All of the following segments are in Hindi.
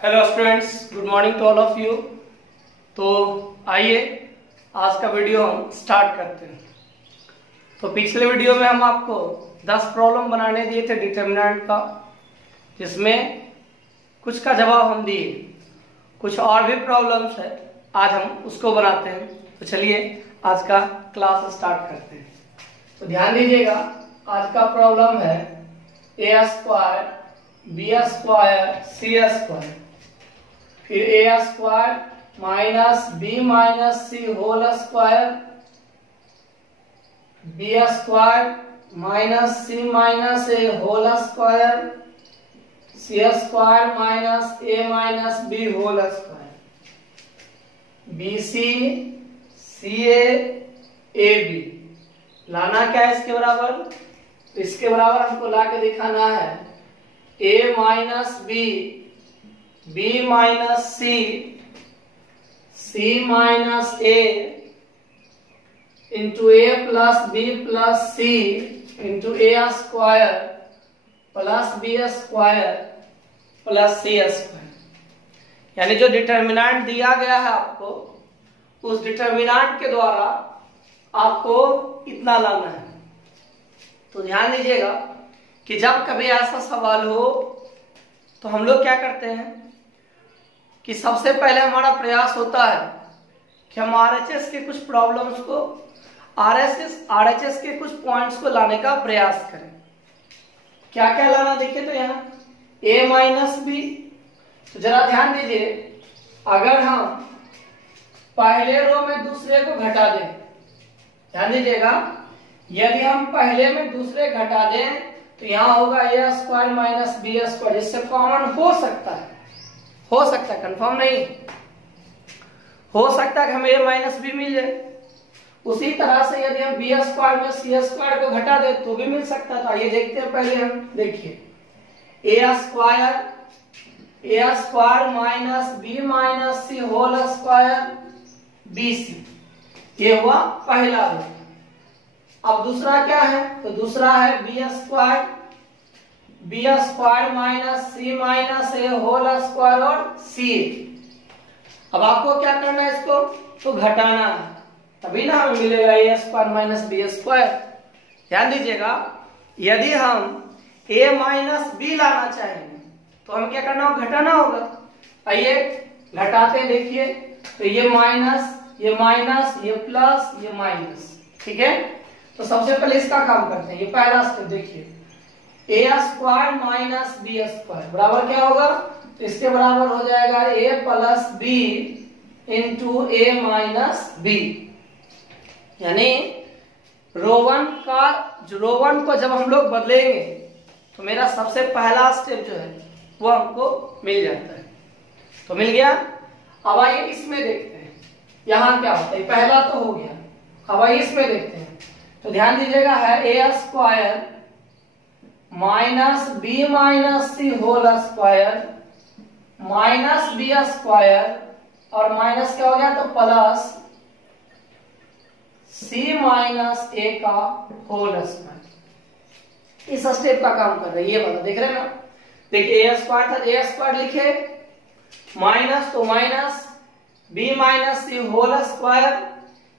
Hello students, good morning to all of you. तो आइए आज का वीडियो हम स्टार्ट करते हैं। तो पिछले वीडियो में हम आपको 10 प्रॉब्लम बनाने दिए थे डिटर्मिनेंट का, जिसमें कुछ का जवाब हम दिए, कुछ और भी प्रॉब्लम्स है, आज हम उसको बनाते हैं। तो चलिए आज का क्लास स्टार्ट करते हैं। तो ध्यान दीजिएगा, आज का प्रॉब्लम है a square b square c square, फिर a square minus B minus c whole square, b square minus C minus A whole square, c square minus A minus B whole square, b c c a b. लाना क्या है इसके बराबर? तो इसके बराबर हमको ला के दिखाना है a minus B, B minus C, C minus a into a plus B plus C into a square plus B square plus C square. यानी जो डिटर्मिनेंट दिया गया है आपको, उस डिटर्मिनेंट के द्वारा आपको इतना लाना है। तो ध्यान दीजिएगा कि जब कभी ऐसा सवाल हो तो हम लोग क्या करते हैं कि सबसे पहले हमारा प्रयास होता है कि हम आरएचएस के कुछ प्रॉब्लम्स को, आरएचएस के कुछ पॉइंट्स को लाने का प्रयास करें। क्या क्या लाना देखिए, तो यहाँ a माइनस बी। तो जरा ध्यान दीजिए, अगर हम पहले रो में दूसरे को घटा दें, ध्यान दीजिएगा, यदि हम पहले में दूसरे घटा दें तो यहाँ होगा ए स्क्वायर माइनस बी स्क्वायर, जिससे कॉमन हो सकता है, कंफर्म नहीं, हो सकता है कि हमें ए माइनस बी मिल जाए। उसी तरह से यदि हम बी स्क्वायर में सी स्क्वायर को घटा दे तो भी मिल सकता है। तो आइए देखते हैं, पहले हम देखिए ए square minus B minus c whole square b सी, ये हुआ पहला रो। अब दूसरा क्या है? तो दूसरा है बी स्क्वायर माइनस सी माइनस ए होल स्क्वायर और सी। अब आपको क्या करना है, इसको तो घटाना है, तभी ना हमें मिलेगा ए स्क्वायर माइनस बी स्क्वायर। ध्यान दीजिएगा, यदि हम ए माइनस बी लाना चाहेंगे तो हमें क्या करना होगा? घटाना होगा। आइए घटाते देखिए, तो ये माइनस, ये माइनस, ये प्लस, ये माइनस, ठीक है। तो सबसे पहले इसका काम करते हैं। ये पहला स्टेप देखिए, ए स्क्वायर माइनस बी स्क्वायर बराबर क्या होगा? तो इसके बराबर हो जाएगा ए प्लस बी इंटू ए माइनस बी। यानी रो वन को जब हम लोग बदलेंगे तो मेरा सबसे पहला स्टेप जो है वो हमको मिल जाता है। तो मिल गया। अब आइए इसमें देखते हैं यहां क्या होता है। पहला तो हो गया, अब आइए इसमें देखते हैं। तो ध्यान दीजिएगा, है a square minus B minus c whole square minus B square और माइनस क्या हो गया? तो प्लस सी माइनस ए का होल स्क्वायर। इस स्टेप का काम कर रहे हैं, ये वाला देख रहे हैं ना। देखिए ए स्क्वायर था, ए स्क्वायर लिखे, माइनस तो minus B minus c whole square,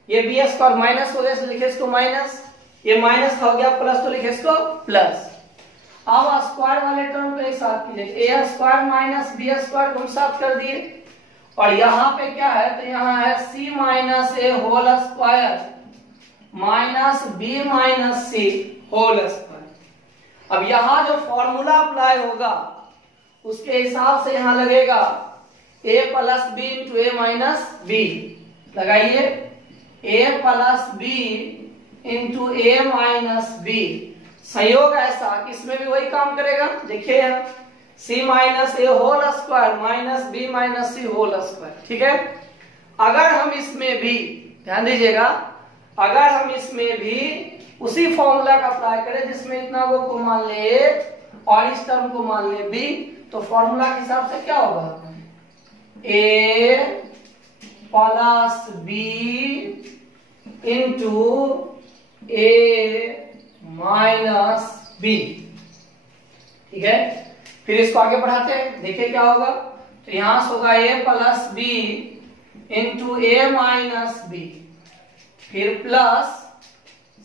ये बी स्क्वायर माइनस हो गया तो लिखे इसको माइनस, ये माइनस हो गया प्लस तो लिखे इसको प्लस। अब स्क्वायर वाले टर्म को एक साथ कीजिए, ए स्क्वायर माइनस बी स्क्वायर को हम साथ कर दिए, और यहाँ पे क्या है? तो यहाँ है सी माइनस ए whole square minus B minus c whole square. अब यहाँ जो फॉर्मूला अप्लाई होगा उसके हिसाब से यहाँ लगेगा ए प्लस बी इंटू ए माइनस बी। लगाइए, ए प्लस बी इंटू ए माइनस बी। संयोग ऐसा कि इसमें भी वही काम करेगा। देखिए यहाँ सी माइनस ए whole square minus B minus c whole square, ठीक है। अगर हम इसमें भी, ध्यान दीजिएगा, अगर हम इसमें भी उसी फॉर्मूला का अप्लाई करें जिसमें इतना को मान ले ए और इस टर्म को मान ले बी, तो फॉर्मूला के हिसाब से क्या होगा? ए प्लस बी इंटू ए माइनस बी, ठीक है। फिर इसको आगे बढ़ाते हैं, देखिए क्या होगा। तो यहां से होगा a plus B into A minus B, फिर प्लस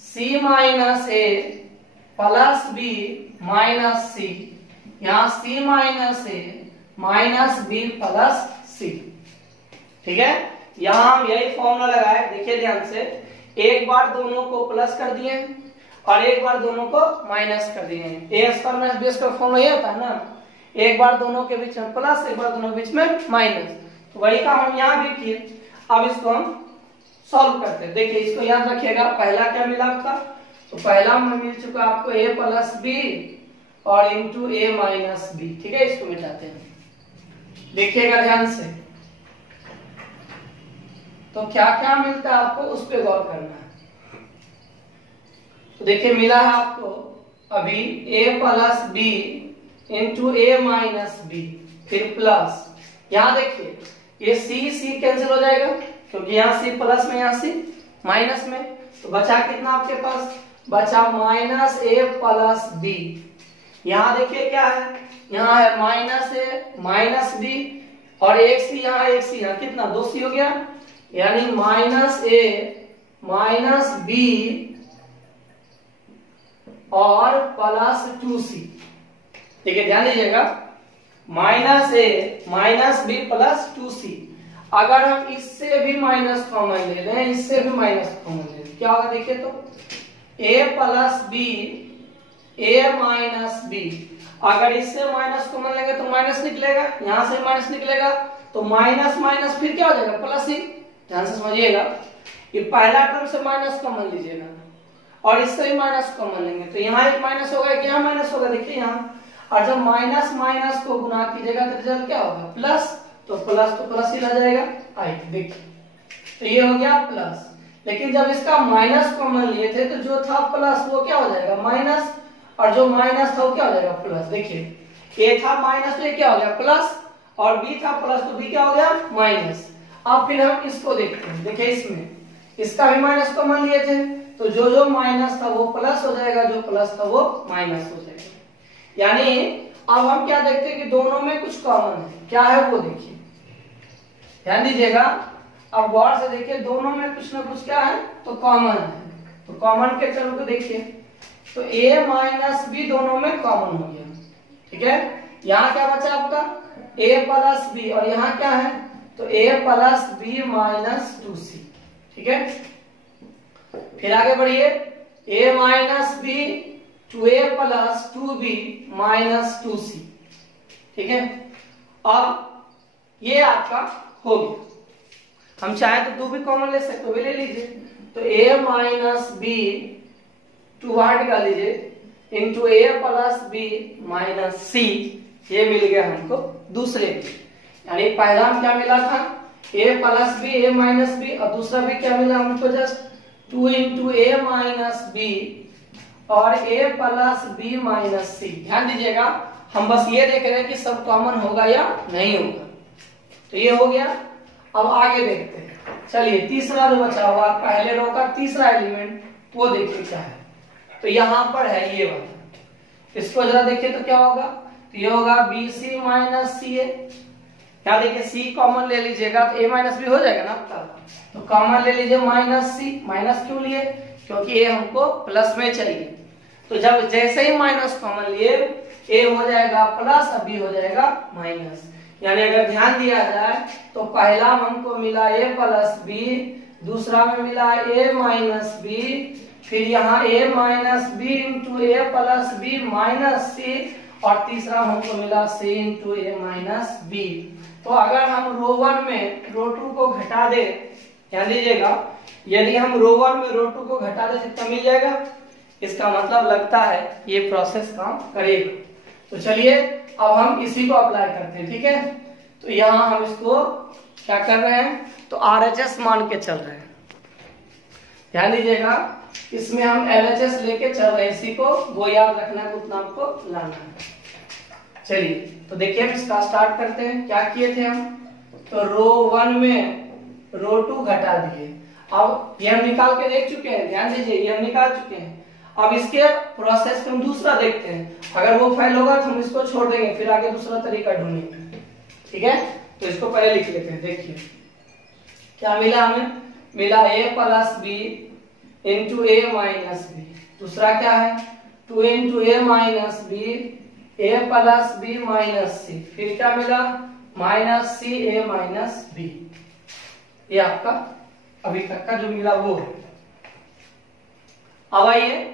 c माइनस ए प्लस बी माइनस सी, यहाँ c माइनस ए माइनस बी प्लस सी। ठीक है, यहां हम यही फॉर्मूला लगाए, देखिए ध्यान से, एक बार दोनों को प्लस कर दिए और एक बार दोनों को माइनस कर दिए। A square minus B square formula ये होता है ना, एक बार दोनों के बीच में प्लस, एक बार दोनों के बीच में माइनस। तो वही काम हम यहाँ भी किए। अब इसको हम सॉल्व करते हैं। देखिए इसको याद रखिएगा, पहला क्या मिला आपका, तो पहला में मिल चुका आपको a प्लस बी और इंटू ए माइनस बी। ठीक है, इसको मिटाते हैं, देखिएगा ध्यान से, तो क्या क्या मिलता है आपको उस पर गौर करना है। तो देखिए मिला है आपको अभी a plus B into A minus B, फिर प्लस, यहाँ देखिए ये c कैंसिल हो जाएगा क्योंकि यहाँ c प्लस में, यहाँ c माइनस में, तो बचा कितना आपके पास, बचा माइनस a प्लस बी। यहाँ देखिए क्या है, यहाँ है माइनस a माइनस बी और एक c यहाँ कितना, 2c हो गया, यानी माइनस a माइनस बी और प्लस 2c। ठीक है, ध्यान दीजिएगा, minus a minus B plus 2c। अगर हम इससे भी माइनस कॉमन ले लें, इससे भी माइनस कॉमन ले लें, क्या होगा देखिए, तो a plus B a minus B, अगर इससे माइनस कॉमन लेंगे तो माइनस निकलेगा, यहां से माइनस निकलेगा, तो माइनस माइनस फिर क्या हो जाएगा, प्लस ही। ध्यान से समझिएगा, ये पहला टर्म से माइनस कॉमन लीजिएगा और इससे भी माइनस कॉमन लेंगे, तो यहाँ एक माइनस होगा कि यहाँ माइनस होगा, देखिए यहाँ। और जब माइनस माइनस को गुना कीजिएगा तो रिजल्ट क्या होगा, प्लस, तो प्लस ही रह जाएगा। आई देखिए, तो ये हो गया प्लस, लेकिन जब इसका माइनस कॉमन लिए थे तो जो था प्लस वो क्या हो जाएगा, माइनस, और जो माइनस था वो क्या हो जाएगा, प्लस। देखिए ए था माइनस तो ये क्या हो गया, प्लस, और बी था प्लस तो बी क्या हो गया, माइनस। अब फिर हम इसको देखते हैं, देखिए इसमें इसका भी माइनस कॉमन लिए थे, तो जो माइनस था वो प्लस हो जाएगा, जो प्लस था वो माइनस हो जाएगा। यानी अब हम क्या देखते हैं कि दोनों में कुछ कॉमन है, क्या है वो देखिए, ध्यान दीजिएगा, अब गौर से देखिए, दोनों में कुछ ना कुछ क्या है, तो कॉमन है। तो कॉमन के टर्म को देखिए, तो a माइनस बी दोनों में कॉमन हो गया। ठीक है, यहाँ क्या बचा आपका, a प्लस बी, और यहाँ क्या है, तो a plus B minus 2c। ठीक है, फिर आगे बढ़िए, a minus B two A plus 2b minus 2c। ठीक है, अब ये आपका हो गया। हम चाहे तो 2 भी कॉमन ले सकते हो, भी ले लीजिए, तो a माइनस बी टू बाहर निकाल लीजिए into a plus B minus सी, ये मिल गया हमको दूसरे में। यानी पहला हम क्या मिला था, a plus B A minus B, और दूसरा भी क्या मिला हमको, जस्ट 2 इंटू ए माइनस बी और a plus B minus C. ध्यान दीजिएगा, हम बस ये देख रहे हैं कि सब कॉमन होगा या नहीं होगा। तो ये हो गया, अब आगे देखते हैं। चलिए तीसरा जो बचा हुआ, पहले रो का तीसरा एलिमेंट, वो देखिए क्या है। तो यहाँ पर है ये वाला, इसको जरा देखिए तो क्या होगा, तो ये होगा बी सी माइनस सी ए। यहाँ देखिए सी कॉमन ले लीजिएगा तो a माइनस बी हो जाएगा ना आपका, तो कॉमन ले लीजिए माइनस सी। माइनस क्यों लिए, क्योंकि a हमको प्लस में चाहिए, तो जब जैसे ही माइनस कॉमन लिए a हो जाएगा प्लस, अब b हो जाएगा माइनस। यानी अगर ध्यान दिया जाए तो पहला हमको मिला a प्लस बी, दूसरा में मिला a माइनस बी, फिर यहाँ a minus b into a plus B minus c, और तीसरा हमको मिला c इंटू ए माइनस बी। तो अगर हम रो 1 में रो 2 को घटा दे, ध्यान दीजिएगा, यदि हम रो 1 में रो 2 को घटा दे कितना मिल जाएगा, इसका मतलब लगता है ये प्रोसेस काम करेगा। तो चलिए अब हम इसी को अप्लाई करते हैं। ठीक है, तो यहाँ हम इसको क्या कर रहे हैं, तो RHS मान के चल रहे हैं। ध्यान दीजिएगा, इसमें हम LHS लेके चल रहे हैं, इसी को वो याद रखना है, उतना आपको लाना है। चलिए तो देखिए हम इसका स्टार्ट करते हैं। क्या किए थे हम, तो रो 1 में रो 2 घटा दिए। अब ये हम निकाल के देख चुके हैं, ध्यान दीजिए ये हम निकाल चुके हैं। अब इसके प्रोसेस को हम दूसरा देखते हैं, अगर वो फेल होगा तो हम इसको छोड़ देंगे, फिर आगे दूसरा तरीका ढूंढेंगे। ठीक है, तो इसको पहले लिख लेते हैं। देखिए क्या मिला हमें, मिला a plus B into A minus B. दूसरा क्या है 2 into A minus B A plus B minus C. फिर क्या मिला minus C A minus B. ये आपका अभी तक का जो मिला वो। अब आइए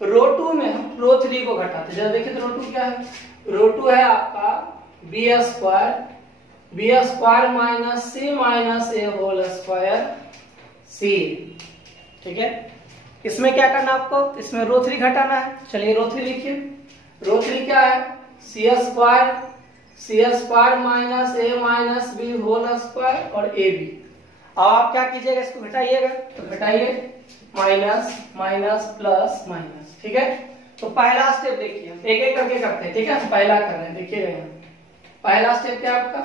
रो 2 में हम रो 3 को घटाते। जरा देखिए तो रो 2 क्या है, रो 2 है आपका बी स्क्वायर माइनस सी माइनस ए होल स्क्वायर सी। ठीक है, इसमें क्या करना आपको, इसमें रो 3 घटाना है। चलिए रो 3 लिखिए। रो 3 क्या है सी स्क्वायर माइनस ए माइनस बी होल स्क्वायर और ए बी। अब आप क्या कीजिएगा, इसको घटाइएगा, तो घटाइए माइनस माइनस प्लस माइनस। ठीक है, तो पहला स्टेप देखिए, एक एक करके करते हैं। ठीक है, हम पहला कर रहे हैं, देखिएगा यहाँ पहला स्टेप क्या है आपका,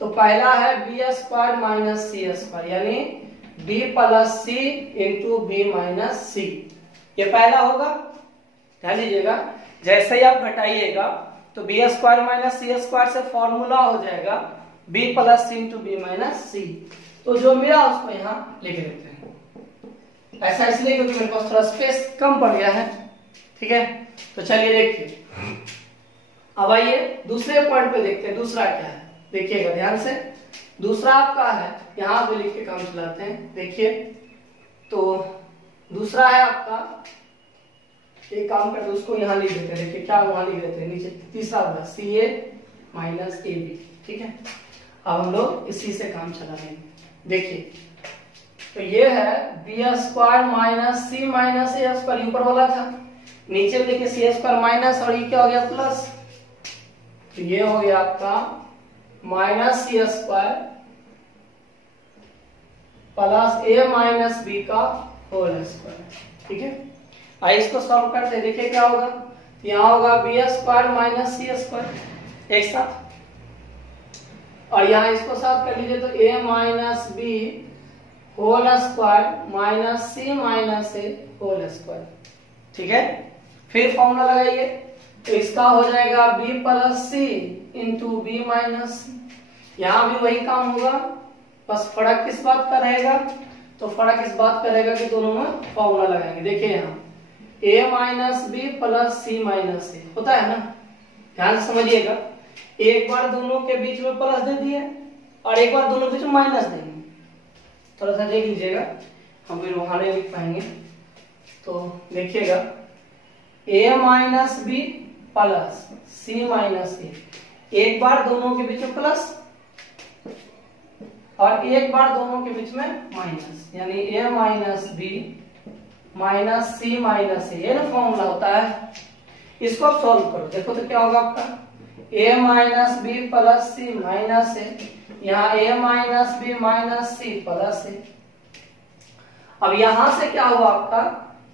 तो पहला है B square minus c square, यानी बी प्लस सी इंटू बी माइनस सी। ये पहला होगा, ध्यान दीजिएगा। जैसे ही आप घटाइएगा तो B square minus c square से फॉर्मूला हो जाएगा बी प्लस सी इंटू बी माइनस सी। तो जो मिला उसको यहाँ लिख लेते हैं। ऐसा इसलिए क्योंकि मेरे पास थोड़ा स्पेस कम पड़ गया है। ठीक है, तो चलिए देखिए अब आइए दूसरे पॉइंट पे देखते हैं। दूसरा क्या है, देखिएगा ध्यान से। दूसरा आपका है, यहां पे लिख के काम चलाते हैं। देखिए तो दूसरा है आपका, एक काम करते हैं उसको यहां लिख देते हैं। देखिए क्या वहां लिख देते हैं नीचे, तीसरा वाला सी ए माइनस ए बी। ठीक है, अब हम लोग इसी से काम चला लेंगे। देखिए तो ये है B square minus C minus a square, ऊपर वाला था। नीचे में देखिए सी स्क्वायर माइनस और ये क्या हो गया प्लस, तो ये हो गया आपका माइनस सी स्क्वायर प्लस ए माइनस बी का होल स्क्वायर। ठीक है, आइए इसको सॉल्व करते हैं। देखिए क्या होगा, यहाँ होगा B square minus c square एक साथ, और यहाँ इसको साथ कर लीजिए तो a minus B whole square minus C minus A whole square. ठीक है, फिर फॉर्मूला लगाइए, तो इसका हो जाएगा b प्लस सी इंटू बी माइनस सी। यहाँ भी वही काम होगा, बस फर्क किस बात का रहेगा, तो फर्क इस बात का रहेगा कि दोनों में फॉर्मूला लगाएंगे। देखिए यहाँ a minus B plus C minus a होता है ना, ध्यान से समझिएगा। एक बार दोनों के बीच में प्लस दे दिए और एक बार दोनों के बीच में माइनस देंगे। थोड़ा सा देख लीजिएगा, हम फिर वहां नहीं लिख पाएंगे। तो देखिएगा a minus B plus C minus a, एक बार दोनों के बीच में प्लस और एक बार दोनों के बीच में माइनस, यानी a minus B minus C minus a, ये ना फॉर्मूला होता है। इसको आप सॉल्व करो, देखो तो क्या होगा आपका a minus B plus C minus a, यहाँ a minus B minus c plus a. अब यहां से क्या हुआ आपका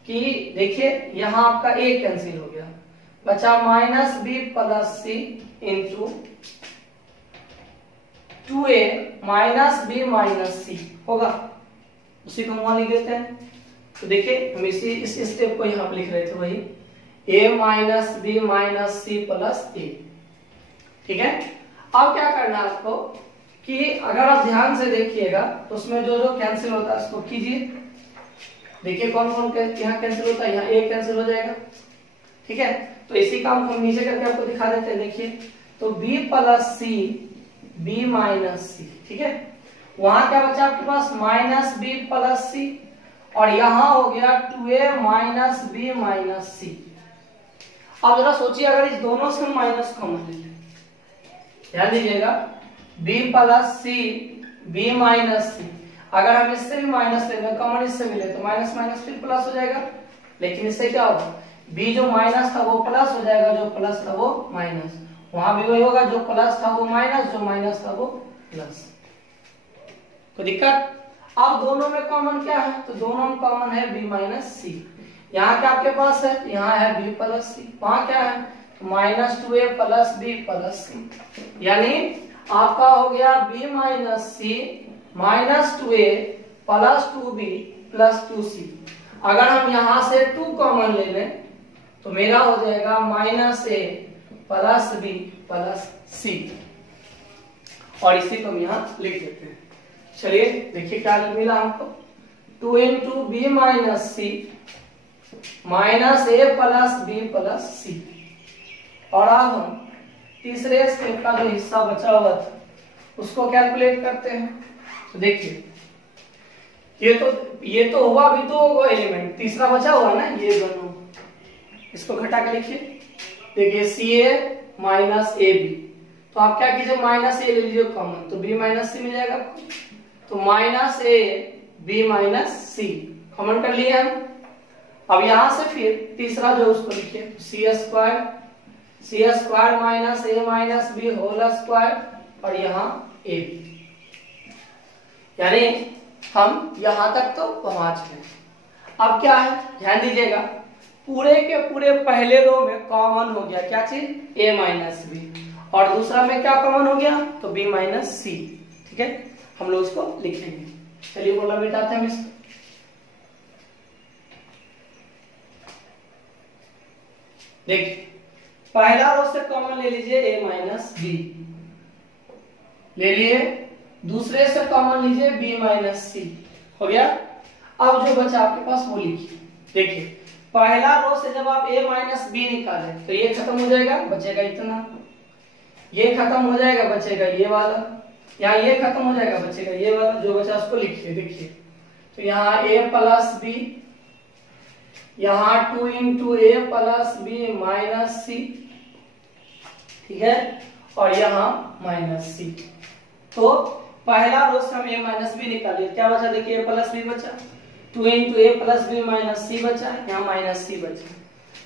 कि देखिए यहाँ आपका a कैंसिल हो गया, बचा माइनस बी प्लस सी into 2a minus B minus c होगा। उसी को वहां लिख देते हैं। तो देखिए हम इस स्टेप को यहाँ पे लिख रहे थे, वही a minus B minus c plus a. ठीक है, अब क्या करना है आपको कि अगर आप ध्यान से देखिएगा तो उसमें जो जो कैंसिल होता है उसको कीजिए। देखिए कौन कौन यहाँ कैंसिल होता है, यहाँ a कैंसिल हो जाएगा। ठीक है, तो इसी काम को हम नीचे करके आपको दिखा देते हैं। देखिए तो b प्लस सी b माइनस सी। ठीक है, वहां क्या बचा आपके पास माइनस b प्लस सी, और यहां हो गया 2a minus B minus c. अब जरा सोचिए अगर इस दोनों से हम माइनस कॉमन ले लें, ध्यान दीजिएगा b प्लस सी b माइनस सी, अगर हम इससे भी माइनस ले लें, कॉमन इससे भी ले तो माइनस माइनस फिर प्लस हो जाएगा। लेकिन इससे क्या होगा, b जो माइनस था वो प्लस हो जाएगा, जो प्लस था वो माइनस, वहां भी वही होगा, जो प्लस था वो माइनस, जो माइनस था वो प्लस। कोई दिक्कत? अब दोनों में कॉमन क्या है, तो दोनों में कॉमन है b माइनस सी। यहाँ क्या आपके पास है, यहाँ है b प्लस सी, वहां क्या है minus 2a plus B plus c, यानी आपका हो गया b माइनस सी minus 2a plus 2b plus 2c। अगर हम यहां से 2 कॉमन ले लें तो मेरा हो जाएगा minus a plus b plus c। और इसी को हम यहाँ लिख देते हैं। चलिए देखिए क्या मिला हमको, 2 इंटू बी माइनस सी माइनस ए प्लस बी प्लस सी। और अब हम तीसरे स्टेप का जो हिस्सा बचा हुआ था उसको कैलकुलेट करते हैं। तो देखिए ये तो हुआ अभी दो एलिमेंट, तीसरा बचा हुआ ना ये दोनों, इसको घटा के लिखिए। देखिए सी ए माइनस ए बी, तो आप क्या कीजिए माइनस ए ले लीजिए कॉमन, तो बी माइनस सी मिल जाएगा आपको। तो माइनस ए बी माइनस सी कॉमन कर लिए हम। अब यहां से फिर तीसरा जो उसको लिखिए सी स्क्वायर माइनस ए माइनस बी होल स्क्वायर और यहाँ ए बी, यानी हम यहां तक तो पहुंच गए। अब क्या है ध्यान दीजिएगा, पूरे के पूरे पहले रो में कॉमन हो गया क्या चीज, a माइनस बी, और दूसरा में क्या कॉमन हो गया, तो b माइनस सी। ठीक है, हम लोग इसको लिखेंगे। चलिए बोला मिटाते हैं हम इसको। देखिए पहला रो से कॉमन ले लीजिए a माइनस बी ले लिए, दूसरे से कॉमन लीजिए b माइनस सी, हो गया। अब जो बचा आपके पास वो लिखिए। देखिए पहला रो से जब आप a माइनस बी निकाले तो ये खत्म हो जाएगा, बचेगा इतना, ये खत्म हो जाएगा बचेगा ये वाला, यहाँ ये खत्म हो जाएगा बचेगा ये वाला, जो बचा उसको लिखिए। देखिए तो यहाँ a प्लस बी, यहाँ 2 into a plus B minus c, ठीक है, और यहाँ माइनस सी। तो पहला रो से हम a माइनस बी निकालिए, क्या बचा, देखिए a प्लस बी बचा, 2 into a plus B minus सी बचा, यहाँ माइनस सी बचा,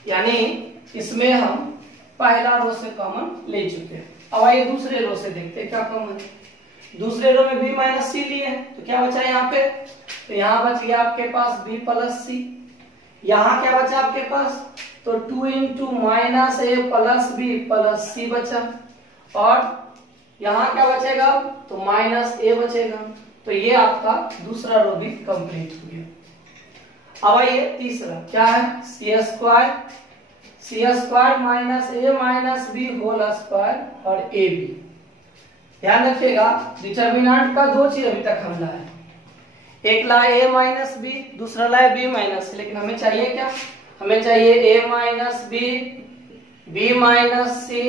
यानी इसमें हम पहला रो से कॉमन ले चुके हैं। अब आइए दूसरे रो से देखते हैं क्या कॉमन है। दूसरे रो में b माइनस सी लिए हैं, तो क्या बचा यहाँ पे, तो यहाँ बच गया आपके पास b प्लस सी, यहाँ क्या बचा आपके पास, तो 2 इंटू माइनस ए प्लस बी प्लस सी बचा, और यहाँ क्या बचेगा, तो माइनस ए बचेगा। तो ये आपका दूसरा रो भी कंप्लीट हो गया। अब आइए तीसरा क्या है, सी स्क्वायर माइनस ए माइनस बी होल स्क्वायर और ए बी। ध्यान रखिएगा डिटर्मिनेंट का दो चीज अभी तक हम लाए, एक लाए ए माइनस बी, दूसरा लाए बी माइनस सी, लेकिन हमें चाहिए क्या, हमें चाहिए a minus B, B minus C,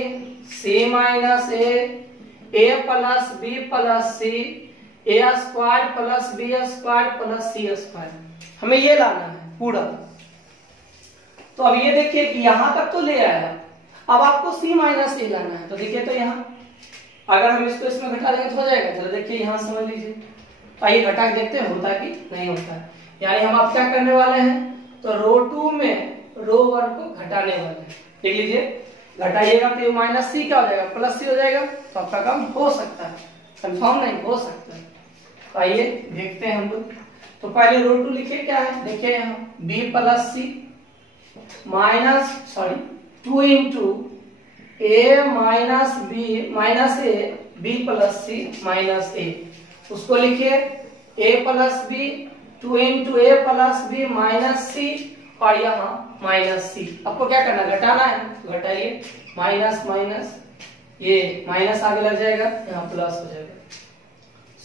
C minus A plus B plus c, a square plus B square plus C square, हमें ये लाना है पूरा। तो अब ये देखिए कि यहां तक तो ले आया, अब आपको सी माइनस ए लाना है। तो देखिए तो यहाँ अगर हम इसको इसमें घटा देंगे तो हो जाएगा, चलो देखिए यहाँ समझ लीजिए। आइए घटा के देखते हैं होता है कि नहीं होता है। यानी हम अब क्या करने वाले हैं, तो रो 2 में रो 1 को घटाने वाले हैं। देख लीजिए घटाइएगा तो माइनस सी क्या हो जाएगा, प्लस सी हो जाएगा। तो आपका काम हो सकता है, कंफर्म नहीं हो सकता है। तो आइए देखते हैं हम लोग। तो पहले रो 2 लिखे क्या है, देखिए यहाँ b plus C minus 2 into A minus B minus A b plus C minus a, उसको लिखिए a plus b, 2 into a plus B minus c, और यहाँ माइनस सी। आपको क्या करना, घटाना है, तो घटाइए, माइनस माइनस, ये माइनस आगे लग जाएगा, यहाँ प्लस हो जाएगा।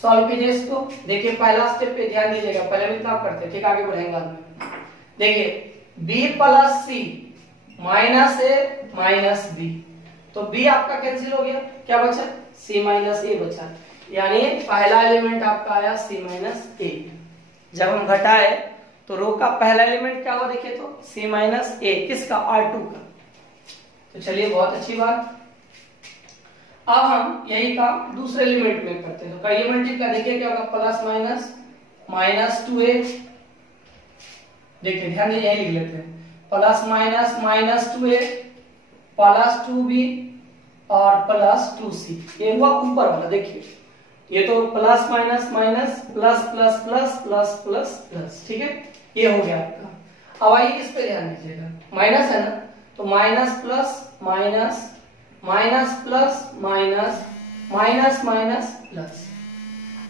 सॉल्व कीजिए इसको। देखिए पहला स्टेप पे ध्यान दीजिएगा, पहले भी इतना करते हैं, ठीक, आगे बढ़ेंगे बाद में। देखिए b प्लस सी माइनस ए माइनस बी, तो b आपका कैंसिल हो गया, क्या बचा, c माइनस ए बचा, यानी पहला एलिमेंट आपका आया c माइनस ए। जब हम घटाए तो रो का पहला एलिमेंट क्या हुआ, देखिए तो c माइनस ए, किसका, R2 का। तो चलिए बहुत अच्छी बात। अब हम यही काम दूसरे एलिमेंट में करते हैं। तो कई एलिमेंट का देखिए क्या होगा, प्लस माइनस माइनस 2a, देखिए ध्यान दीजिए यही लिख लेते हैं, plus minus minus 2a plus 2b और प्लस 2c। ये हुआ ऊपर वाला, देखिए ये तो plus minus minus plus plus plus plus plus plus, ठीक है, ये हो गया आपका। अब आइए इस पे ध्यान दीजिएगा, माइनस है ना, तो minus plus minus minus plus minus minus minus plus.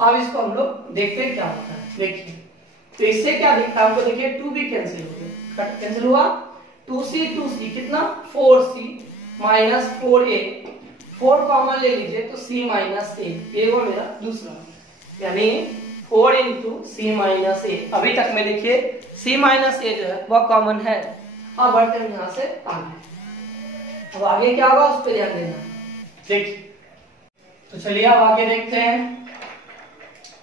अब इसको हम लोग देखते हैं क्या होता है। देखिए तो इससे क्या दिखता है हमको, देखिए 2b कैंसिल हो गया, कैंसिल हुआ, 2c कितना 4c माइनस 4a 4 कॉमन ले लीजिए तो c माइनस ए, ये वो मेरा दूसरा, यानी 4 इंटू सी माइनस ए। अभी तक में देखिए c माइनस ए जो है वह कॉमन है। अब बढ़ते हैं यहाँ से आगे। अब आगे क्या होगा उस पर ध्यान देना, देखिए। तो चलिए अब आगे देखते हैं,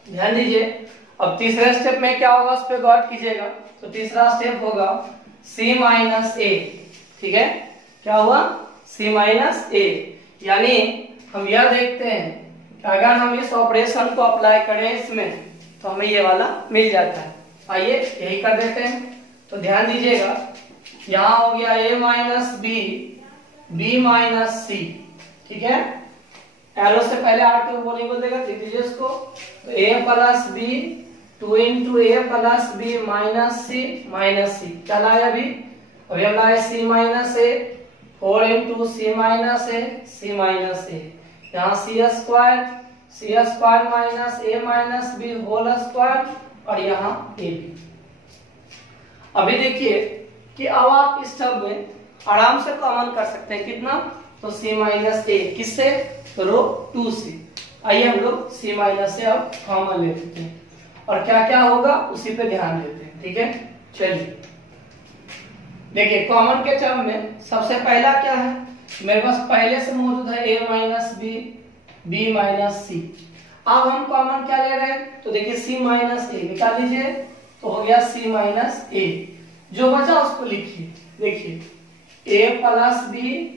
ध्यान दीजिए। अब तीसरे स्टेप में क्या होगा उस पर गौर कीजिएगा। तो तीसरा स्टेप होगा c माइनस ए, ठीक है। क्या हुआ, c माइनस ए, यानी हम यह देखते हैं कि अगर हम इस ऑपरेशन को अप्लाई करें इसमें तो हमें ये वाला मिल जाता है। आइए यही कर देते हैं। तो ध्यान दीजिएगा, यहाँ हो गया a minus b, b minus c, ठीक है। एरो से पहले आर को वो नहीं बोल देगा, लिख दीजिए इसको। तो a plus b 2 into a plus B minus c, क्या लाया अभी हम लाए c minus a, 4 into c minus a, यहाँ सी स्क्वायर माइनस ए माइनस बी होल स्क्वायर, और यहाँ ए बी। अभी देखिए कि अब आप इस टर्म में आराम से कॉमन कर सकते हैं, कितना, तो c माइनस ए, किससे, रो 2 से। आइए हम लोग c माइनस ए अब कॉमन ले लेते हैं, और क्या क्या होगा उसी पे ध्यान देते हैं, ठीक है। चलिए देखिए, कॉमन के टर्म में सबसे पहला क्या है, मेरे पास पहले से मौजूद है a minus b, b minus c. अब हम कॉमन क्या ले रहे हैं, तो देखिए c माइनस ए निकाल लीजिए, तो हो गया c माइनस ए। जो बचा उसको लिखिए, देखिए a plus b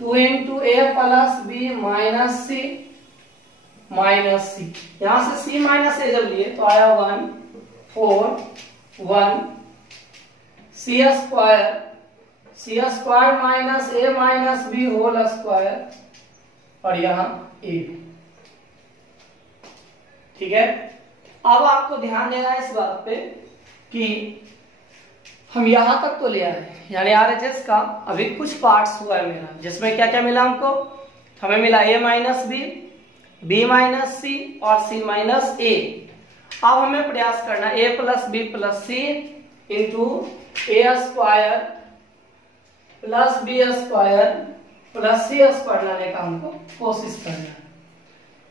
2 into a plus B minus c, यहां से c माइनस ए जब लिए तो आया 1 4 1 सी स्क्वायर माइनस ए माइनस बी होल स्क्वायर, और यहाँ ए, ठीक है। अब आपको ध्यान देना है इस बात पे कि हम यहां तक तो ले आए, यानी आरएचएस का अभी कुछ पार्ट्स हुआ है मेरा, जिसमें क्या क्या मिला हमको, हमें मिला a minus b, b minus c और c माइनस ए। अब हमें प्रयास करना a plus B plus C into a square plus B square plus C square लाने का हमको कोशिश करना है।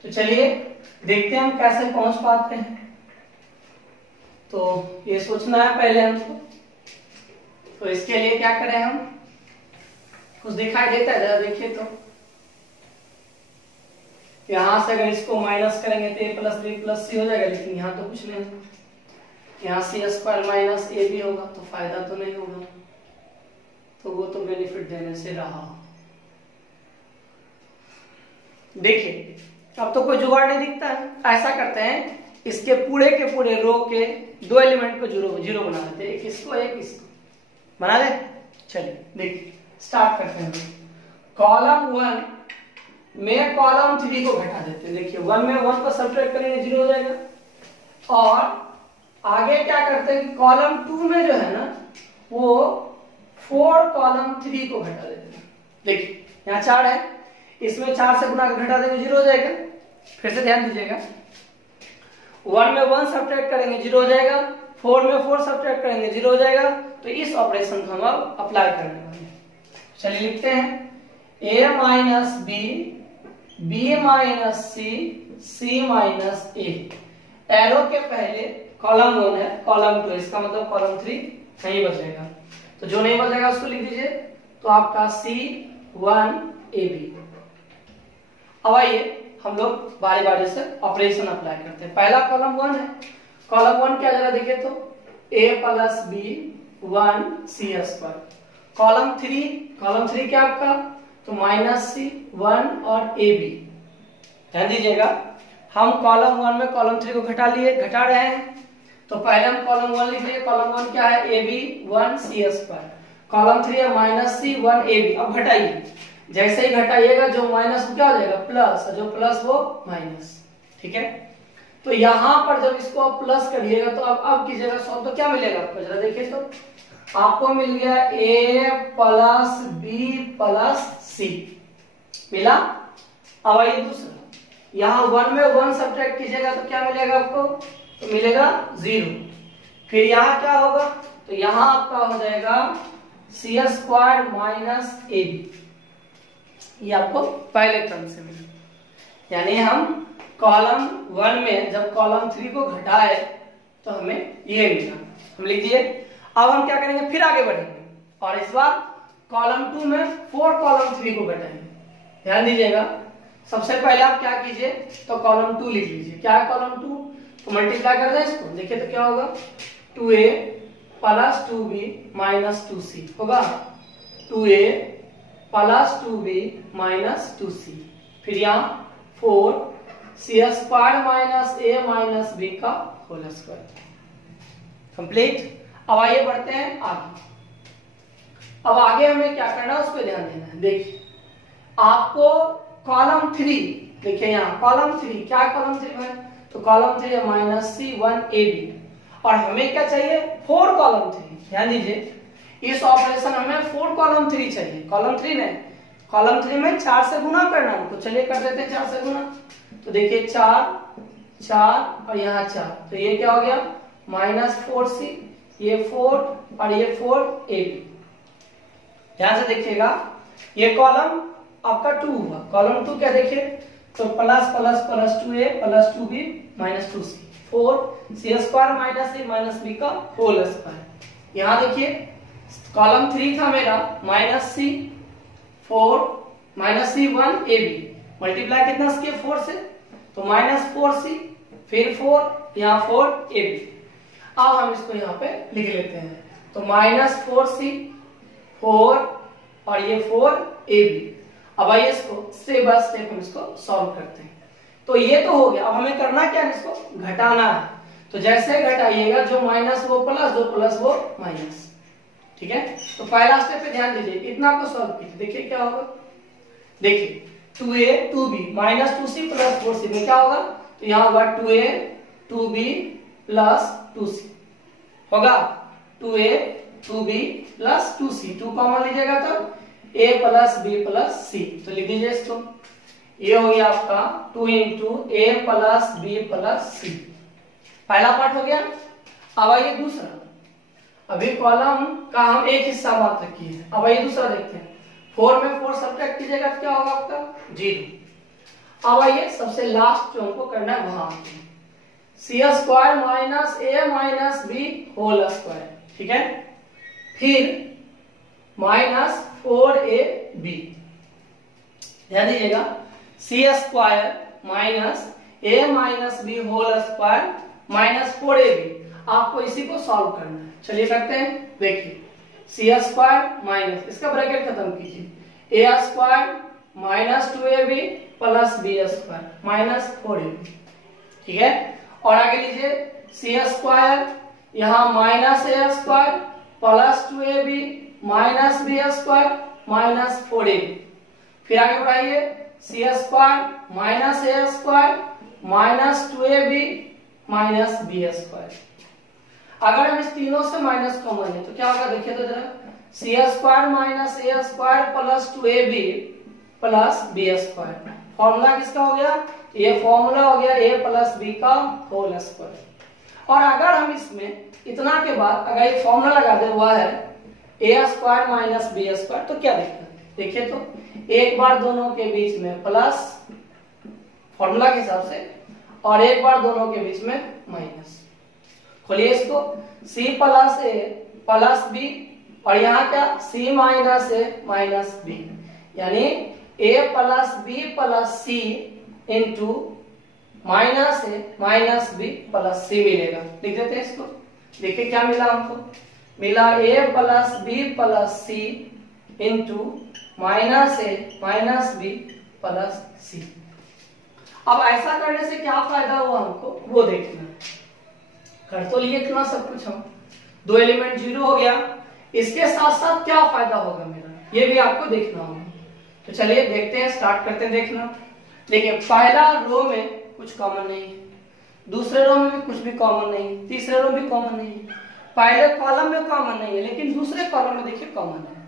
तो चलिए देखते हैं हम कैसे पहुंच पाते हैं। तो ये सोचना है पहले हमको। तो इसके लिए क्या करें हम, कुछ दिखाई देता है, जरा देखिए। तो यहां से अगर इसको माइनस करेंगे तो ए प्लस बी प्लस सी हो जाएगा, लेकिन यहाँ तो कुछ नहीं, यहाँ सी स्क्वायर माइनस ए भी होगा, तो फायदा तो नहीं होगा, तो वो तो बेनिफिट देने से रहा। देखिए अब तो कोई जुगाड़ नहीं दिखता है। ऐसा करते हैं, इसके पूरे के पूरे रो के 2 एलिमेंट को जीरो बना देते हैं, एक इसको बना ले। चलिए देखिए स्टार्ट करते हैं। कॉलम 1 में कॉलम 3 को घटा देते हैं। देखिए 1 में 1 को सब्ट्रैक्ट करेंगे 0 हो जाएगा। और आगे क्या करते हैं कि कॉलम 2 में जो है ना वो 4 कॉलम 3 को घटा देते हैं। देखिए यहाँ 4 है, इसमें 4 से गुना घटा देंगे 0 हो जाएगा। फिर से ध्यान दीजिएगा, 1 में 1 सब्ट्रैक्ट करेंगे 0 हो जाएगा, 4 में 4 सब्ट्रैक्ट करेंगे 0 हो जाएगा। तो इस ऑपरेशन को हम अब अप्लाई करने वाले हैं। चलिए लिखते हैं a minus B, B minus C, C minus A. Arrow के पहले कॉलम 1 है, कॉलम 2, इसका मतलब कॉलम 3 नहीं बचेगा। तो जो नहीं बचेगा उसको लिख दीजिए। तो आपका C1 AB। अब आइए हम लोग बारी बारी से ऑपरेशन अप्लाई करते हैं। पहला कॉलम 1 है, कॉलम 1 क्या जरा देखिए तो a plus B 1 C square. Column 3 क्या आपका, तो माइनस सी 1 और ए बी। ध्यान दीजिएगा, हम कॉलम 1 में कॉलम 3 को घटा रहे हैं। तो पहले हम कॉलम 1 लिख लिए। कॉलम 1 क्या है, A B 1 C square. Column 3 है माइनस सी 1 ए बी। अब घटाइए, जैसे ही घटाइएगा जो माइनस क्या हो जाएगा प्लस, जो प्लस वो माइनस, ठीक है। तो यहां पर जब इसको आप प्लस करिएगा तो अब कीजिएगा सॉल्व, तो क्या मिलेगा आपको जरा देखिए। तो आपको मिल गया a प्लस बी प्लस सी मिला। अब आइए दूसरा, यहाँ 1 में 1 सब्ट्रैक्ट कीजिएगा तो क्या मिलेगा आपको, तो मिलेगा 0। फिर यहाँ क्या होगा, तो यहाँ आपका हो जाएगा सी स्क्वायर माइनस ए बी। ये आपको पहले टर्म से मिला। यानी हम कॉलम 1 में जब कॉलम 3 को घटाए तो हमें ये मिला। हम लीजिए अब हम क्या करेंगे, फिर आगे बढ़ेंगे और इस बार कॉलम 2 में 4 कॉलम 3 को घटाएंगे। ध्यान दीजिएगा, सबसे पहले आप क्या कीजिए, तो कॉलम 2 लिख लीजिए। क्या है कॉलम 2, तो मल्टीप्लाई कर दें इसको, देखिए तो क्या होगा, 2a plus 2b minus 2c होगा, 2a plus 2b minus 2c। फिर यहाँ 4c square minus a minus b का होल स्क्वायर। कंप्लीट। अब आइए बढ़ते हैं आगे। अब आगे हमें क्या करना है उस पर ध्यान देना है। देखिए आपको कॉलम 3, देखिए यहाँ कॉलम 3 क्या है, कॉलम 3 में तो कॉलम 3 है माइनस c1ab और हमें क्या चाहिए 4 कॉलम 3। ध्यान दीजिए इस ऑपरेशन हमें 4 कॉलम 3 चाहिए। कॉलम 3 में 4 से गुना करना हमको, चलिए कर देते हैं 4 से गुना। तो देखिए 4 और यहाँ 4, तो ये क्या हो गया माइनस 4c, ये 4 और ये 4ab। ध्यान से देखिएगा ये कॉलम आपका 2 हुआ, कॉलम 2 क्या देखिए तो plus plus plus 2a plus 2b minus 2c, 4c square minus a minus b का होल स्क्वायर। यहाँ देखिए कॉलम 3 था मेरा minus c 4 minus c1ab, multiply कितना किया 4 से, तो माइनस 4c फिर 4 यहाँ 4ab। अब हम इसको यहाँ पे लिख लेते हैं, तो माइनस 4c 4 और ये 4ab। अब आइए इसको स्टेप बाय स्टेप हम इसको सॉल्व करते हैं। तो ये तो हो गया, अब हमें करना क्या है, इसको घटाना है। तो जैसे घटाइएगा जो माइनस वो प्लस, जो प्लस वो माइनस, ठीक है। तो पहला स्टेप पे ध्यान दीजिए, इतना को सॉल्व कीजिए, देखिए क्या होगा, देखिए 2a 2b minus 2c plus 4c में क्या होगा, तो यहाँ होगा 2a 2b प्लस 2c होगा, 2a 2b plus 2c, 2 common लीजिएगा तब a plus b plus c, तो लिख दीजिए इसको, ये हो गया आपका 2 into a plus b plus c। पहला पार्ट हो गया। अब आइए दूसरा, अभी कॉलम का हम एक हिस्सा मात्र किए हैं। अब आइए दूसरा देखते हैं, 4 में 4 सब्ट्रैक्ट कीजिएगा तो क्या होगा आपका 0। अब आइए सबसे लास्ट जो हमको करना है वहां c square minus a minus b whole square, ठीक है। फिर माइनस 4ab, ध्यान दीजिएगा c square minus a minus b whole square minus 4ab। आपको इसी को सॉल्व करना है, चलिए करते हैं। देखिए c स्क्वायर माइनस, इसका ब्रैकेट खत्म कीजिए, a square minus 2ab plus b square minus 4ab, ठीक है। और आगे लीजिए c स्क्वायर यहाँ minus a square plus 2ab minus b square minus 4ab। फिर आगे बढ़ाइए c square minus a square minus 2ab minus b square. अगर हम इस तीनों से माइनस कॉमन है तो क्या होगा, देखिए तो जरा, c square minus a square plus 2ab plus b square. Formula किसका हो गया, ये फॉर्मूला हो गया a प्लस b का होल स्क्वायर। और अगर हम इसमें इतना के बाद अगर ये फॉर्मूला लगा दे हुआ है a square minus b square, तो क्या देखते हैं, देखिए तो एक बार दोनों के बीच में प्लस फॉर्मूला के हिसाब से और एक बार दोनों के बीच में माइनस। खोलिए इसको, c plus a plus b और यहाँ क्या c minus a minus b, यानी a plus b plus c into minus a minus b plus c मिलेगा। लिख देते हैं इसको, देखिए क्या मिला हमको, मिला a plus b plus c into minus a minus b plus c। अब ऐसा करने से क्या फायदा हुआ हमको वो देखना, कर तो लिए इतना सब कुछ हम, 2 एलिमेंट 0 हो गया, इसके साथ साथ क्या फायदा होगा मेरा ये भी आपको देखना होगा। तो चलिए देखते हैं, स्टार्ट करते हैं देखना। देखिए पहला रो में कुछ कॉमन नहीं है, दूसरे रो में भी कुछ भी कॉमन नहीं, तीसरे रो भी कॉमन नहीं है, पहले कॉलम में कॉमन नहीं है लेकिन दूसरे कॉलम में देखिए कॉमन है।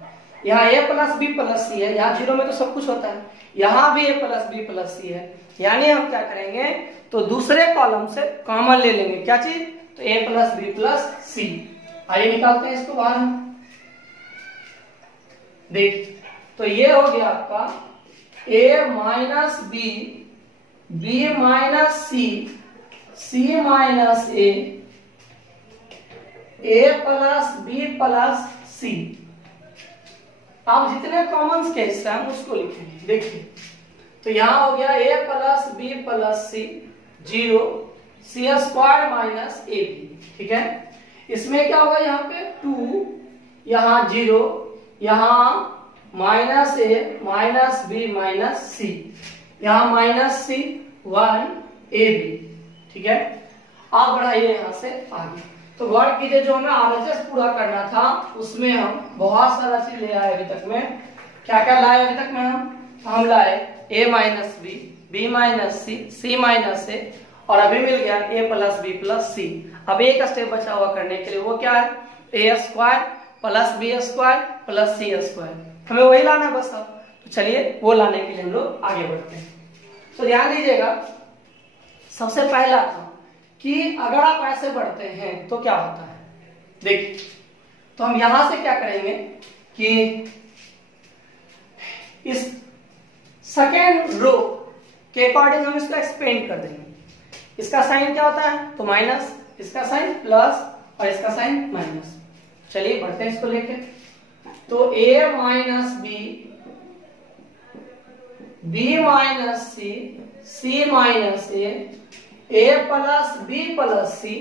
यहाँ a प्लस बी प्लस सी है, यहाँ 0 में तो सब कुछ होता है, यहाँ भी a प्लस बी प्लस सी है, यानी हम क्या करेंगे तो दूसरे कॉलम से कॉमन ले लेंगे, क्या चीज, तो a प्लस बी प्लस सी। आइए निकालते हैं इसको बाहर। देखिए तो ये हो गया आपका ए माइनस बी, बी माइनस सी, सी माइनस ए प्लस बी प्लस सी। अब जितने कॉमन के हिस्से हम उसको लिखेंगे। देखिए तो यहां हो गया a plus B plus c 0, c square minus A b. ठीक है, इसमें क्या होगा, यहाँ पे 2, यहाँ 0, यहाँ माइनस ए माइनस बी माइनस सी, यहाँ माइनस सी 1 ए बी। ठीक है, आप बढ़ाइए यहाँ से आगे। तो गौर कीजिए जो हमें आरएचएस पूरा करना था उसमें हम बहुत सारा चीज ले आए अभी तक में। क्या क्या लाए अभी तक में हम लाए a minus B, B minus C, C minus a, और अभी मिल गया a plus B plus c. अब एक स्टेप बचा हुआ करने के लिए, वो क्या है, a square plus B square plus C square. हमें वही लाना है बस। अब तो चलिए वो लाने के लिए हम लोग आगे बढ़ते हैं। तो ध्यान दीजिएगा, सबसे पहला था कि अगर आप ऐसे बढ़ते हैं तो क्या होता है। देखिए तो हम यहां से क्या करेंगे कि इस सेकेंड रो के अकॉर्डिंग हम इसको एक्सपेंड कर देंगे। इसका साइन क्या होता है, तो माइनस, इसका साइन प्लस और इसका साइन माइनस। चलिए बढ़ते हैं इसको लेके। तो a minus B, B minus C, C minus A plus B plus c.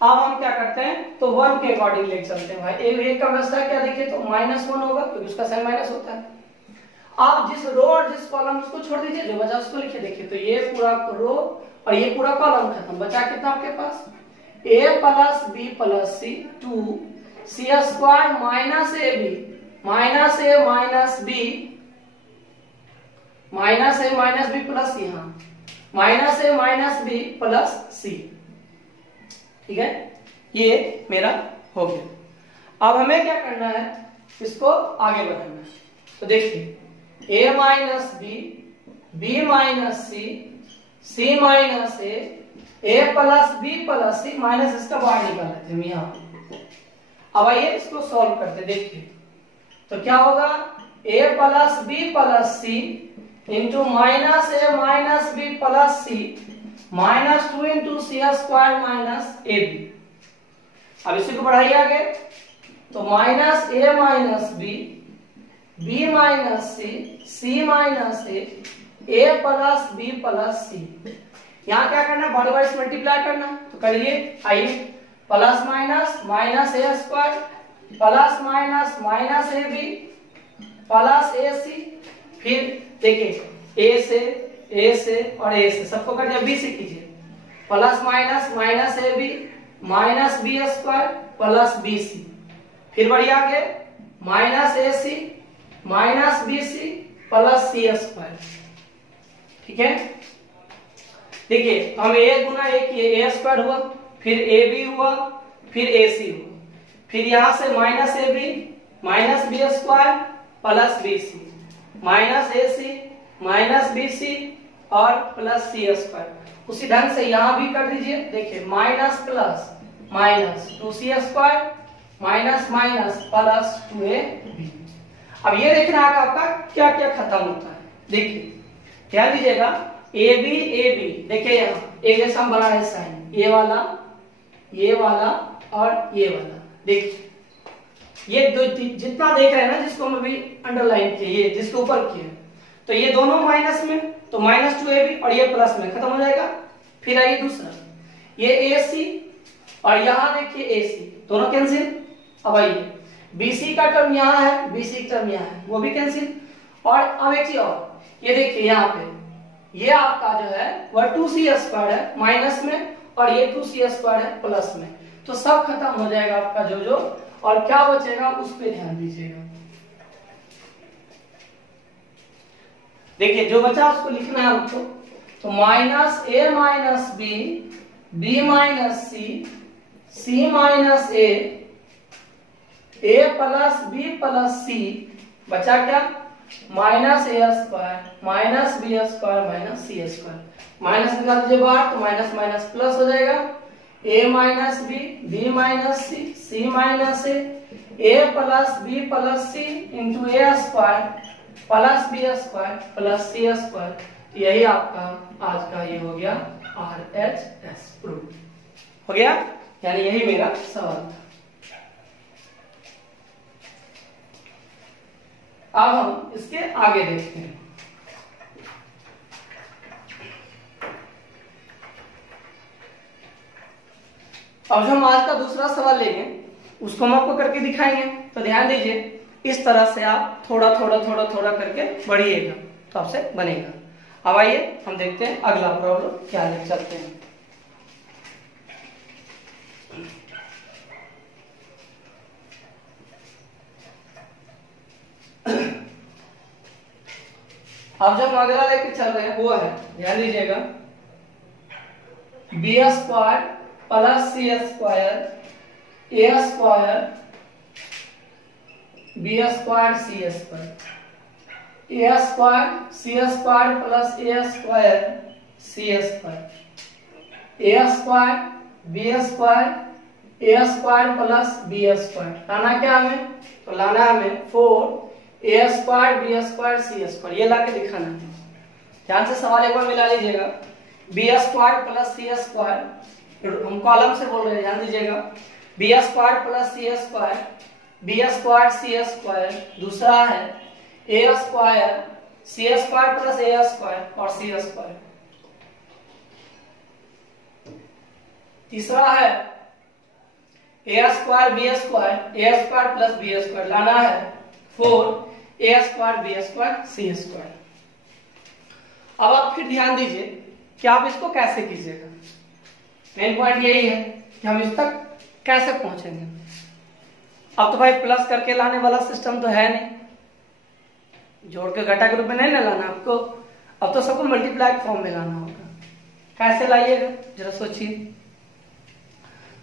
अब हम क्या करते हैं, तो 1 के अकॉर्डिंग लेके चलते हैं भाई। ए का व्यवस्था क्या, देखिए तो -1 होगा क्योंकि उसका साइन माइनस होता है। आप जिस रो और जिस कॉलम उसको छोड़ दीजिए, जो बचा उसको लिखिए। देखिए तो ये पूरा रो और ये पूरा कॉलम खत्म, बचा कितना आपके पास, a plus B plus C 2, C square minus A B, minus A minus B, minus A minus B plus, यहाँ माइनस ए माइनस बी प्लस सी। ठीक है, ये मेरा हो गया। अब हमें क्या करना है, इसको आगे बढ़ाना है। तो देखिए a minus B, B minus C, C minus A plus B plus C, minus इसका बाहर निकाल लेते हैं यहाँ। अब आइए इसको सॉल्व करते। देखिए तो क्या होगा, a plus B plus C into minus A minus B plus C minus 2 into C square minus A B. अब इसी को बढ़ाइए आगे, तो माइनस ए माइनस बी, बी माइनस सी, सी माइनस ए प्लस बी प्लस सी। यहाँ क्या करना है, बॉडी वाइज मल्टीप्लाई करना, तो करिए। आइए plus minus minus a square plus minus minus A b plus a c. फिर देखिए ए से और ए से सबको कर दिया, बी से कीजिए। प्लस माइनस माइनस ए B minus B square plus B C. फिर बढ़िए आगे, minus A C minus B C plus C square. ठीक है, देखिए हम ए गुना ए किए, ए स्क्वायर हुआ, फिर ए बी हुआ, फिर ए सी हुआ, फिर यहां से minus A B minus B square plus B C, minus A C minus B C और प्लस सी स्क्वायर। उसी ढंग से यहां भी कर दीजिए। देखिए minus plus minus 2c square minus minus plus 2ab। अब ये देखना है आपका क्या क्या खत्म होता है। देखिए ध्यान दीजिएगा, ए बी देखिए यहाँ एक जैसा हम बना रहे साइन, ये वाला और ये वाला। देखिए ये दो जितना देख रहे हैं ना, जिसको हम अभी अंडरलाइन किए, ये जिसके ऊपर किए, तो ये दोनों माइनस में, तो माइनस 2ab और ये प्लस में खत्म हो जाएगा। फिर आइए दूसरा, ये AC और यहाँ देखिए AC, दोनों कैंसिल। अब आइए BC का टर्म यहाँ है, BC का टर्म यहाँ है, वो भी कैंसिल। और अब एक चीज और, ये देखिए यहाँ पे ये आपका जो है वह 2c स्क्वायर है माइनस में और ये 2c स्क्वायर है प्लस में, तो सब खत्म हो जाएगा आपका जो और क्या बचेगा उस पर ध्यान दीजिएगा। देखिए जो बचा उसको लिखना है आपको, तो माइनस ए माइनस बी, बी माइनस सी, सी माइनस ए प्लस बी प्लस सी, बचा क्या, minus a square minus B square minus c square. Minus निकाल दीजिए बाहर, तो माइनस माइनस प्लस हो जाएगा। A minus B, B minus C, C minus A plus B plus C into a square plus B square plus C square. यही आपका आज का ये हो गया RHS प्रूफ हो गया, यानी यही मेरा सवाल था। अब हम इसके आगे देखते हैं। अब जो हम आज का दूसरा सवाल लेंगे उसको हम आपको करके दिखाएंगे। तो ध्यान दीजिए, इस तरह से आप थोड़ा थोड़ा थोड़ा थोड़ा करके बढ़िएगा तो आपसे बनेगा। अब आइए हम देखते हैं अगला प्रॉब्लम क्या ले चलते हैं। अब जो हम अगला लेके चल रहे हैं वो है, ध्यान दीजिएगा, B square plus C square a square b square c square a square c square plus A square c square a square b square a square plus B square. लाना क्या हमें? तो लाना हमें 4 ए square b square c square, ये लाके दिखाना है। ध्यान से सवाल एक बार मिला लीजिएगा। बी स्क्वायर प्लस सी स्क्वायर, हम कॉलम से बोल रहे हैं, ध्यान दीजिएगा। बी स्क्वायर प्लस सी square b square c square, दूसरा है a square c square plus A square और सी स्क्वायर, तीसरा है a square b square a square plus B square. लाना है 4 ए square b square c square. अब आप फिर ध्यान दीजिए कि आप इसको कैसे कीजिएगा। मेन पॉइंट यही है कि हम इस तक कैसे पहुंचेंगे। अब तो भाई प्लस करके लाने वाला सिस्टम तो है नहीं, जोड़ के घटा के रूप में नहीं ना लाना आपको। अब तो सबको मल्टीप्लाई फॉर्म में लाना होगा। कैसे लाइएगा जरा सोचिए।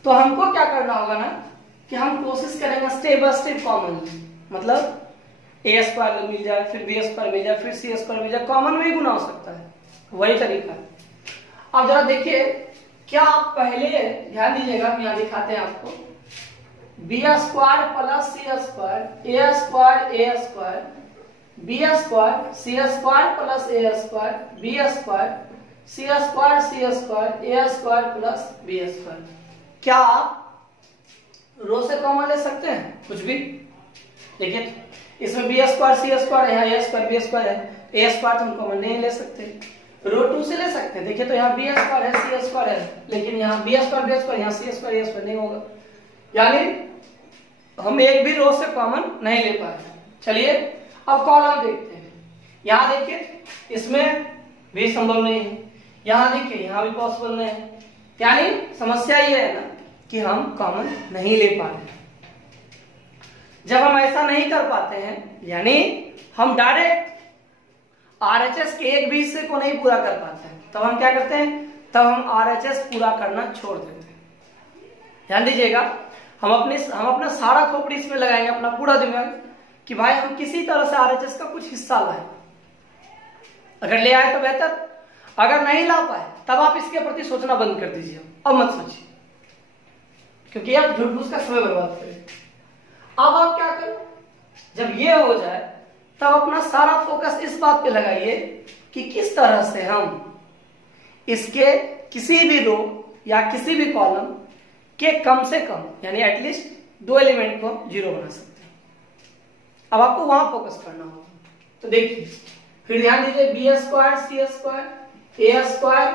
तो हमको क्या करना होगा ना कि हम कोशिश करेंगे स्टेप बाय स्टेप कॉमन, मतलब ए स्क्वायर मिल जाए, फिर बी स्क्वायर मिल जाए, फिर सी स्क्वायर मिल जाए, कॉमन में ही गुना हो सकता है, वही तरीका है। अब जरा देखिए, क्या आप पहले ध्यान दीजिएगा, यहाँ दिखाते हैं आपको, B square plus C square a square b square c square plus A square b square c square a square plus B square. क्या आप रो से कॉमन ले सकते हैं? कुछ भी। देखिए इसमें बी स्क्वायर सी स्क्वायर है, यहाँ ए स्क्वायर बी स्क्वायर है, ए स्क्वायर तो हम कॉमन नहीं ले सकते। रो 2 से ले सकते हैं। देखिए तो यहाँ बी स्क्वायर है सी स्क्वायर है, लेकिन यहाँ बी स्क्वायर बी स्क्वायर, यहाँ सी स्क्वायर ए स्क्वायर नहीं होगा, यानी हम एक भी रो से कॉमन नहीं ले पाए। चलिए अब कॉलम देखते हैं। यहाँ देखिए इसमें भी संभव नहीं है, यहाँ देखिए यहाँ भी पॉसिबल नहीं है, यानी समस्या ये है ना कि हम कॉमन नहीं ले पा रहे। जब हम ऐसा नहीं कर पाते हैं, यानी हम डायरेक्ट RHS के एक भी हिस्से को नहीं पूरा कर पाते हैं, तब हम क्या करते हैं? तब हम RHS पूरा करना छोड़ देते हैं। ध्यान दीजिएगा, हम अपना सारा खोपड़ी इसमें लगाएंगे, अपना पूरा दिमाग, कि भाई हम किसी तरह से RHS का कुछ हिस्सा लाए। अगर ले आए तो बेहतर, अगर नहीं ला पाए तब आप इसके प्रति सोचना बंद कर दीजिए, अब मत सोचिए, क्योंकि आप झूठ मूठ का समय बर्बाद करें। अब आप क्या करें, जब ये हो जाए तब अपना सारा फोकस इस बात पे लगाइए कि किस तरह से हम इसके किसी भी रो या किसी भी कॉलम के कम से कम, यानी एटलीस्ट 2 एलिमेंट को 0 बना सकते हैं। अब आपको वहां फोकस करना होगा। तो देखिए फिर ध्यान दीजिए, B square c square a square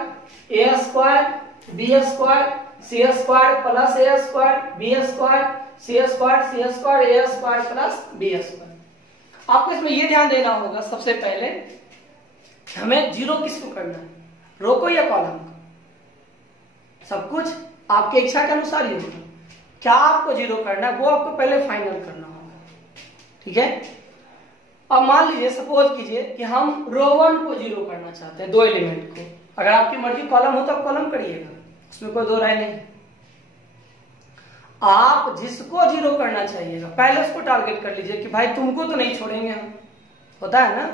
b square c square plus A square b square c square a square plus B square. आपको इसमें यह ध्यान देना होगा सबसे पहले हमें 0 किसको करना है, रो को या कॉलम को। सब कुछ आपके इच्छा के अनुसार ही होगा। क्या आपको 0 करना है वो आपको पहले फाइनल करना होगा, ठीक है। अब मान लीजिए, सपोज कीजिए कि हम रो 1 को 0 करना चाहते हैं, 2 एलिमेंट को। अगर आपकी मर्जी कॉलम हो तो आप कॉलम करिएगा, उसमें कोई 2 राय नहीं। आप जिसको 0 करना चाहिएगा पहले उसको टारगेट कर लीजिए कि भाई तुमको तो नहीं छोड़ेंगे हम। होता है ना,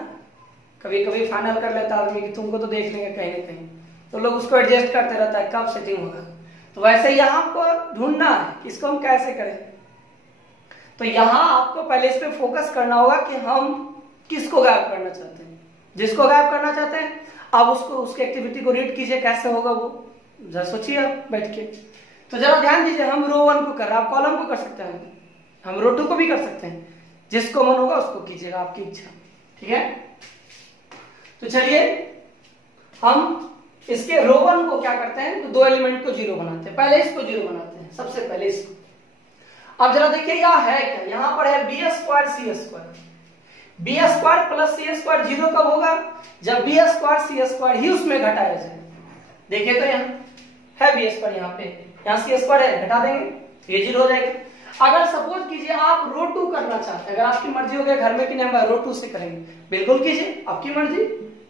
कभी कभी फाइनल कर लेता आदमी कि तुमको तो देख लेंगे कहीं ना कहीं, तो लोग उसको एडजस्ट करते रहता है कब सेटिंग होगा। तो वैसे यहाँ आपको ढूंढना है कि इसको हम कैसे करें। तो यहाँ आपको पहले इस पे फोकस करना होगा कि हम किसको गायब करना चाहते हैं? जिसको गायब करना चाहते हैं। अब उसको उसकी एक्टिविटी को रीड कीजिए, कैसे होगा वो जरा सोचिए आप बैठ के। तो जरा ध्यान दीजिए, हम रो 1 को कर रहे हैं, आप कॉलम को कर सकते हैं, हम रो 2 को भी कर सकते हैं, जिसको मन होगा उसको कीजिएगा, आपकी इच्छा। ठीक है, तो चलिए हम इसके रो 1 को क्या करते हैं, तो 2 एलिमेंट को 0 बनाते हैं। पहले इसको 0 बनाते हैं, सबसे पहले इसको। अब जरा देखिए यह है क्या, यहां पर है B square c square. B square plus सी स्क्वायर 0 कब होगा, जब बी स्क्वायर सी स्क्वायर ही उसमें घटाया जाए। देखिए तो यहाँ है बी स्क्वायर, यहाँ पे यहाँ सी स्क्वायर है, घटा देंगे ये 0 हो जाएगा। अगर सपोज कीजिए आप रो 2 करना चाहते हैं, अगर आपकी मर्जी हो गया घर में कि नहीं हम रो 2 से करेंगे, बिल्कुल कीजिए, आपकी मर्जी।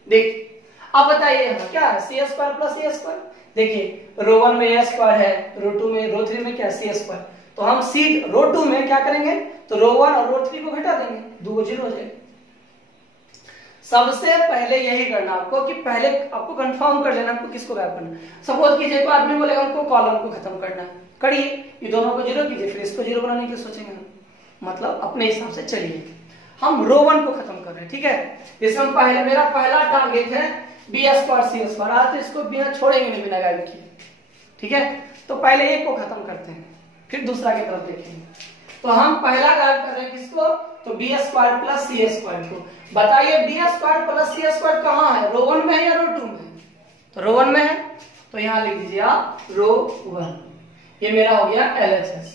देखिए अब बताइए यहाँ क्या है, सी स्क्वायर प्लस ए स्क्वायर। देखिए रो 1 में ए स्क्वायर है, रो 2 में, रो 3 में क्या सी स्क्वायर, तो हम सी रो 2 में क्या करेंगे, तो रो 1 और रो 3 को घटा देंगे, 2 0 हो जाएगा। सबसे पहले यही करना आपको कि पहले आपको कंफर्म कर लेना आपको किसको गायब करना है। सपोज कीजिए कोई आदमी बोलेगा हमको कॉलम को खत्म करना है, करिए, ये दोनों को 0 कीजिए, फिर इसको 0 बनाने के लिए सोचेंगे, मतलब अपने हिसाब से चलिए। हम रो 1 को खत्म कर रहे हैं, ठीक है, इसमें पहले मेरा पहला टारगेट है बी स्क्वायर सी स्क्वायर, आज तो इसको बिना छोड़ेंगे नहीं, बिना गायब किए। ठीक है, तो पहले एक को खत्म करते हैं, फिर दूसरा की तरफ देखेंगे। तो हम पहला गायब कर रहे हैं किसको, तो बी स्क्वायर प्लस सी स्क्वायर को। बताइए बी स्क्वायर प्लस सी स्क्वायर कहाँ है, रो 1 में है या रो 2 में? तो रो 1 में है, तो यहाँ लिख दीजिए आप रो 1। ये मेरा हो गया LHS,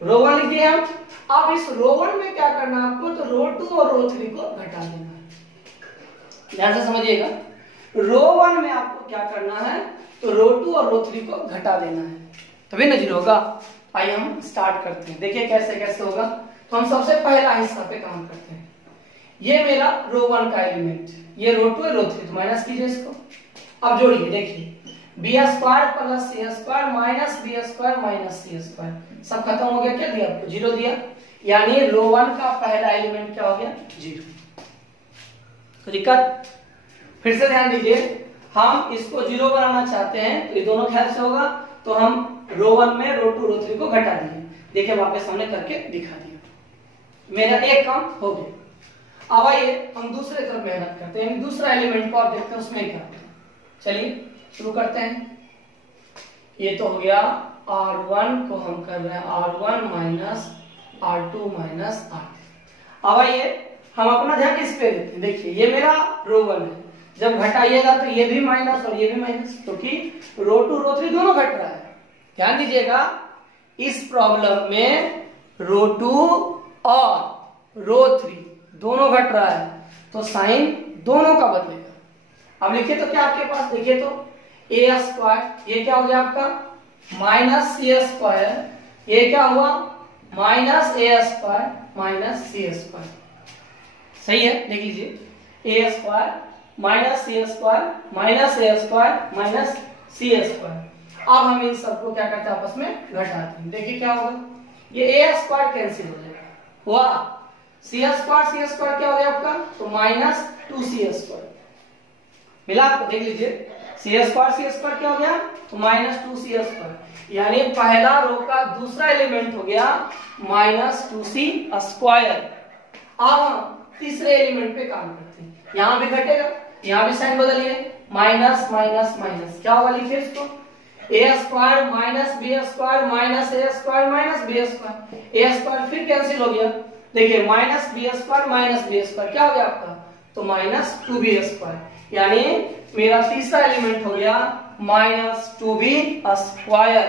रो 1 लिख दिए हम। अब इस रो 1 में क्या करना है आपको, तो रो 2 और रो 3 को घटा देना है। ध्यान से समझिएगा, रो 1 में आपको क्या करना है, तो रो 2 और रो 3 को घटा देना है, तभी ना 0 होगा। आइए हम स्टार्ट करते हैं, देखिए कैसे कैसे होगा। तो हम सबसे पहला हिस्सा पे काम करते हैं। ये मेरा रो 1 का एलिमेंट, ये रो 2 रो 3, तो माइनस कीजिए इसको। अब जोड़िए, देखिए बी स्क्वायर प्लस सी square minus B square minus c square, सब खत्म हो गया, क्या दिया आपको 0 दिया, यानी रो 1 का पहला एलिमेंट क्या हो गया 0। तो दिक्कत, फिर से ध्यान दीजिए, हम इसको 0 बनाना चाहते हैं, तो ये दोनों ख्याल से होगा, तो हम रो 1 में रो 2 रो 3 को घटा दिए। देखिए वापस हमने करके दिखा दिया, मेरा एक काम हो गया। अब आइए हम दूसरे तरफ मेहनत करते हैं, दूसरा एलिमेंट को आप देखते हैं उसमें क्या है। चलिए शुरू करते हैं। ये तो हो गया R1 को हम कर रहे हैं R1 minus R2 minus R3। अब आइए हम अपना ध्यान इस पे देते हैं। देखिए ये मेरा रो 1 है, जब घटाइएगा तो ये भी माइनस और ये भी माइनस, क्योंकि रो 2 रो 3 दोनों घट रहा है। ध्यान दीजिएगा, इस प्रॉब्लम में रो 2 और रो 3 दोनों घट रहा है, तो साइन दोनों का बदलेगा। अब लिखिए तो क्या आपके पास, देखिए तो ए स्क्वायर, ये क्या हो गया आपका माइनस सी स्क्वायर, ये क्या हुआ minus a square minus c square. सही है, देख लीजिए ए square minus c square minus a square minus c square. अब हम इन सबको क्या करते हैं, आपस में घटाते हैं। देखिए क्या होगा, ये ए स्क्वायर कैंसिल हो जाएगा, हुआ सी स्क्वायर क्या हो गया आपका, तो माइनस 2c स्क्वायर मिला आपको। देख लीजिए सी स्क्वायर क्या हो गया, तो माइनस 2c स्क्वायर, यानी पहला रो का दूसरा एलिमेंट हो गया माइनस 2c स्क्वायर। अब हम तीसरे एलिमेंट पे काम करते हैं, यहां भी घटेगा, यहां भी साइन बदलिए, माइनस माइनस माइनस, क्या होगा लिखिए इसको, a square minus B square minus a square minus B square, a square फिर कैंसिल हो गया। देखिए minus B square minus B square क्या हो गया आपका, तो माइनस 2b स्क्वायर, यानी मेरा तीसरा एलिमेंट हो गया माइनस 2b स्क्वायर।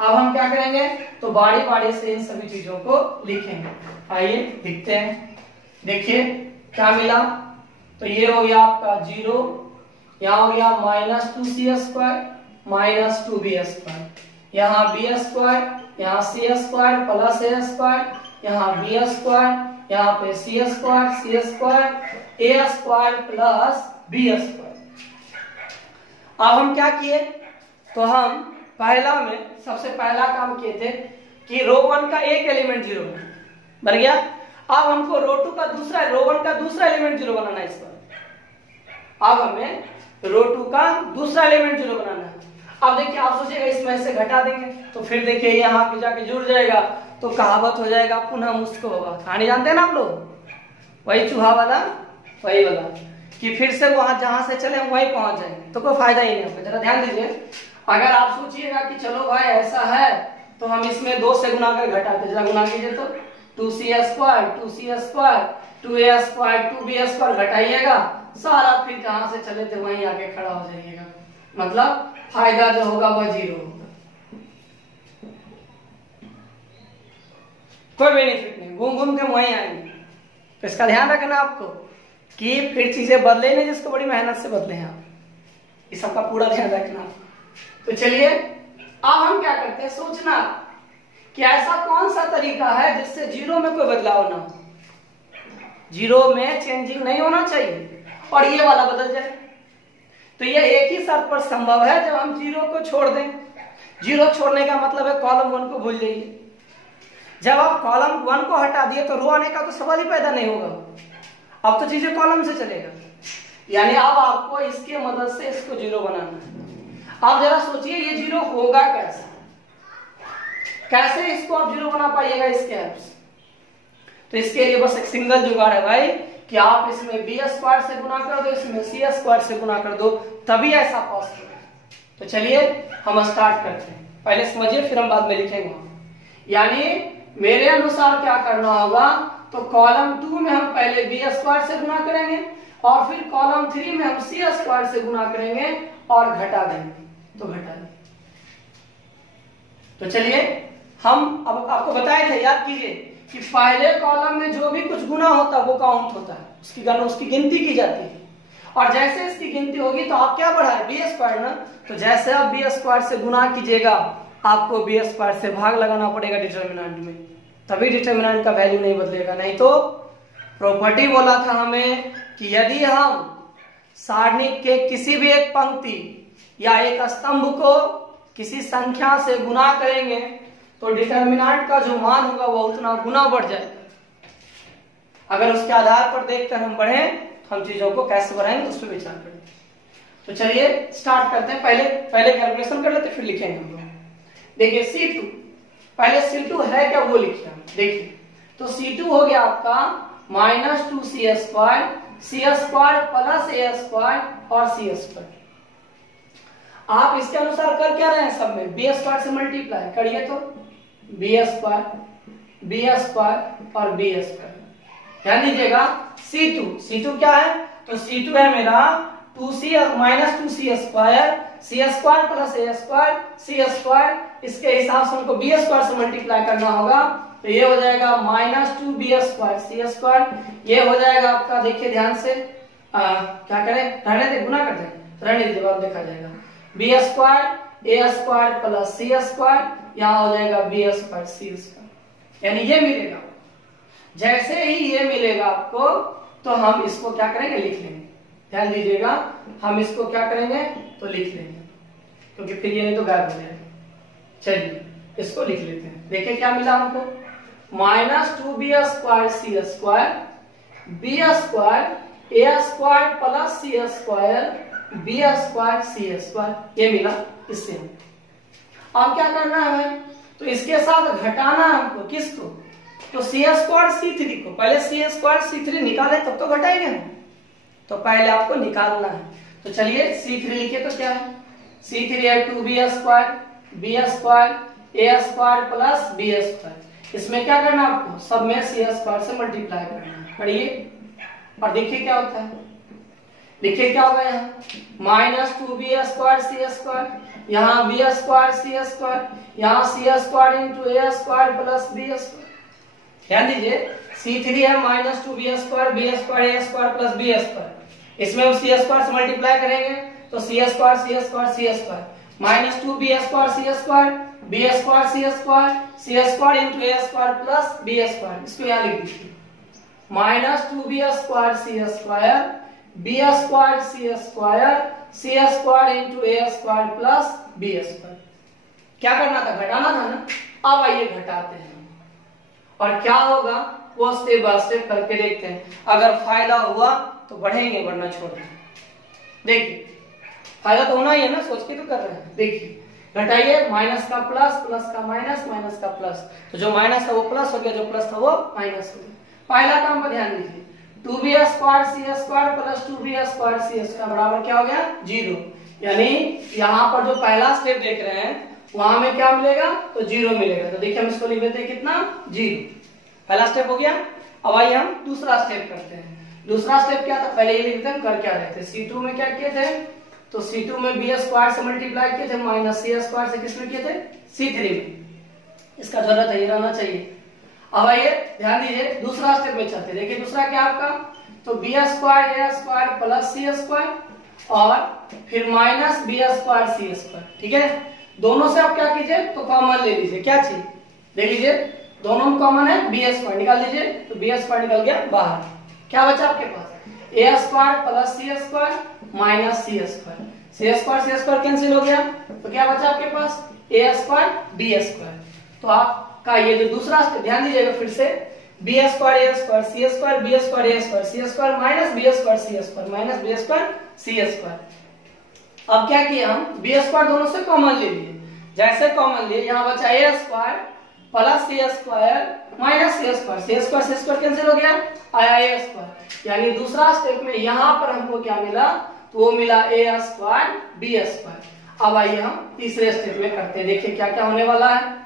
अब हम क्या करेंगे, तो बारी बारी से इन सभी चीजों को लिखेंगे। आइए लिखते हैं। देखिए क्या मिला, तो ये हो गया आपका 0, यहाँ हो गया minus 2c square minus 2b square, यहाँ b स्क्वायर, यहाँ c square plus a square, यहाँ b स्क्वायर, यहाँ पे c square a square plus b square. अब हम क्या किए, तो हम पहला में सबसे पहला काम किए थे कि रो 1 का एक एलिमेंट 0 बन गया। अब हमको रो 1 का दूसरा एलिमेंट 0 बनाना है इस पर। अब हमें रो 2 का दूसरा एलिमेंट 0 बनाना है। अब देखिए आप सोचिएगा इसमें से घटा देंगे, तो फिर देखिए यहाँ पे जाके जुड़ जाएगा, तो कहावत हो जाएगा पुनः मुस्को होगा। कहानी जानते हैं ना आप लोग, वही चूहा वाला वही वाला, कि फिर से वहां जहां से चले हम वहीं पहुंच जाएंगे, तो कोई फायदा ही नहीं होगा। जरा ध्यान दीजिए, अगर आप सोचिएगा कि चलो भाई ऐसा है तो हम इसमें 2 से गुना कर घटाते, जरा गुना कीजिए तो 2c² 2c² 2a² 2b² घटाइएगा, सारा फिर जहां से चले थे वहीं आके खड़ा हो जाइएगा, मतलब फायदा जो होगा वह 0 होगा, कोई बेनिफिट नहीं, घूम घूम के वहीं आएंगे। तो इसका ध्यान रखना आपको कि फिर चीजें बदले नहीं जिसको बड़ी मेहनत से बदले हैं आप, इस सबका पूरा ध्यान रखना। तो चलिए अब हम क्या करते हैं, सोचना कि ऐसा कौन सा तरीका है जिससे 0 में कोई बदलाव ना हो, 0 में चेंजिंग नहीं होना चाहिए और ये वाला बदल जाए। तो ये एक ही शर्त पर संभव है जब हम 0 को छोड़ दें। 0 छोड़ने का मतलब है कॉलम 1 को भूल जाइए। जब आप कॉलम 1 को हटा दिए तो रो आने का तो सवाल ही पैदा नहीं होगा, अब तो चीजें कॉलम से चलेगा, यानी अब आपको इसके मदद से इसको 0 बनाना है। आप जरा सोचिए ये 0 होगा कैसे, कैसे इसको आप 0 बना पाइएगा इसके हेल्प से। तो इसके लिए बस एक सिंगल जुगाड़ है भाई कि आप इसमें b² से गुना कर दो, इसमें c² से गुना कर दो, तभी ऐसा पॉसिबल है। तो चलिए हम स्टार्ट करते हैं, पहले समझिए फिर हम बाद में लिखेंगे। यानी मेरे अनुसार क्या करना होगा, तो कॉलम 2 में हम पहले b² से गुना करेंगे और फिर कॉलम 3 में हम c² से गुना करेंगे और घटा देंगे, तो घटा देंगे। तो चलिए हम अब आपको बताए थे, याद कीजिए कि पहले कॉलम में जो भी कुछ गुना होता है वो काउंट होता है, उसकी गिनती की जाती है, और जैसे इसकी गिनती होगी तो आप क्या बढ़ाए b² ना, तो जैसे आप b² से गुना कीजिएगा आपको b² से भाग लगाना पड़ेगा डिटर्मिनेंट में, तभी डिटर्मिनेंट का वैल्यू नहीं बदलेगा। नहीं तो प्रॉपर्टी बोला था हमें कि यदि हम सारणी के किसी भी एक पंक्ति या एक स्तंभ को किसी संख्या से गुना करेंगे तो डिटर्मिनेंट का जो मान होगा वो उतना गुना बढ़ जाएगा। अगर उसके आधार पर देखकर हम बढ़ें तो हम चीजों को कैसे बढ़ाएंगे उस पर विचार करें। तो चलिए स्टार्ट करते हैं, पहले कैलकुलेशन कर लेते फिर लिखेंगे हम लोग। देखिए C2, पहले C2 है क्या वो लिखिए हम, देखिए तो C2 हो गया आपका -2c² c² प्लस a² और c²। आप इसके अनुसार कर क्या रहे हैं, सब में b² से मल्टीप्लाई करिए तो b² और b²। ध्यान दीजिएगा C2 क्या है, तो C2 है मेरा 2c -2c² c² plus a² c², इसके हिसाब से हमको b² से मल्टीप्लाई करना होगा, तो ये हो जाएगा -2b² c², ये हो जाएगा आपका, देखिए ध्यान से क्या करें, रहने दे, गुना कर दें, रहने दीजिए बाद देखा जाएगा, b² a² प्लस c², यहाँ हो जाएगा b² c², यानी ये मिलेगा। जैसे ही ये मिलेगा आपको तो हम इसको क्या करेंगे, लिख लेंगे। ध्यान दीजिएगा, हम इसको क्या करेंगे तो लिख लेंगे, क्योंकि फिर ये नहीं तो गायब हो जाएगा। चलिए इसको लिख लेते हैं, देखिए क्या मिला हमको, -2b² c² b² a² plus c² b² c², ये मिला इससे। अब क्या करना है, तो इसके साथ घटाना है हमको, किसको, तो c² c3 को, पहले c² c3 निकाले तब तो घटाएंगे हम, तो पहले आपको निकालना है। तो चलिए c3 लिखिए, तो क्या है c3 है 2b² b² a² plus b², इसमें क्या करना है आपको, सब में c² से मल्टीप्लाई करना है, पढ़िए और देखिए क्या होता है, देखिए क्या होगा, यहाँ -2b² c², यहाँ b² c², यहाँ c² into a² plus b²। ध्यान दीजिए c3 है -2b² b² a² plus b², इसमें हम c² से मल्टीप्लाई करेंगे तो c² -2b² c² b² c² into a² plus b², इसको यहाँ लिख दीजिए -2b² c² b² c² into a² plus b²। क्या करना था, घटाना था ना, अब आइए घटाते हैं और क्या होगा वो स्टेप बाय स्टेप करके देखते हैं। अगर फायदा हुआ तो बढ़ेंगे, वरना छोड़ देंगे। देखिए फायदा तो होना ही है ना, सोच के तो कर रहे हैं। देखिए घटाइए, माइनस का प्लस, प्लस का माइनस, माइनस का प्लस, तो जो माइनस था वो प्लस हो गया, जो प्लस था वो माइनस हो गया। पहला काम पर ध्यान दीजिए, 2b square c square plus 2b square c square बराबर क्या हो गया 0। यानी यहाँ पर जो पहला स्टेप देख रहे हैं वहां में क्या मिलेगा तो 0 मिलेगा। तो देखिए हम इसको लिख देते हैं कितना 0। पहला स्टेप हो गया। अब आइए हम दूसरा स्टेप करते हैं। दूसरा स्टेप क्या था, पहले ये लिखते हैं कर क्या रहे थे। C2 में क्या किए थे, तो C2 में b स्क्वायर से मल्टीप्लाई किए थे माइनस c स्क्वायर से किसमें किए थे C3 में। इसका जरूरत है, ये रहना चाहिए। अब आइए ध्यान दीजिए दूसरा स्टेप में चलते। देखिए दूसरा क्या आपका, तो b square a square plus c square और फिर minus b square c square. ठीक है, दोनों से आप क्या कीजिए तो कॉमन ले लीजिए। क्या चीज देख लीजिए, दोनों में कॉमन है b स्क्वायर, निकाल दीजिए तो b स्क्वायर निकल गया बाहर। क्या बचा आपके पास a square plus c square minus c square. c square cancel हो गया तो क्या बचा आपके पास a स्क्वायर b स्क्वायर। तो आपका ये जो दूसरा स्टेप ध्यान दीजिएगा फिर से, b square a square c square b square a square c square minus b square c square minus b square c square. अब क्या किया हम, b स्क्वायर दोनों से कॉमन ले लिए। जैसे कॉमन लिए यहाँ बचा a square plus c square minus c square cancel हो गया, आया a स्क्वायर। यानी दूसरा स्टेप में यहाँ पर हमको क्या मिला, तो वो मिला a स्क्वायर b स्क्वायर। अब आइए हम तीसरे स्टेप में करते हैं। देखिए क्या क्या होने वाला है,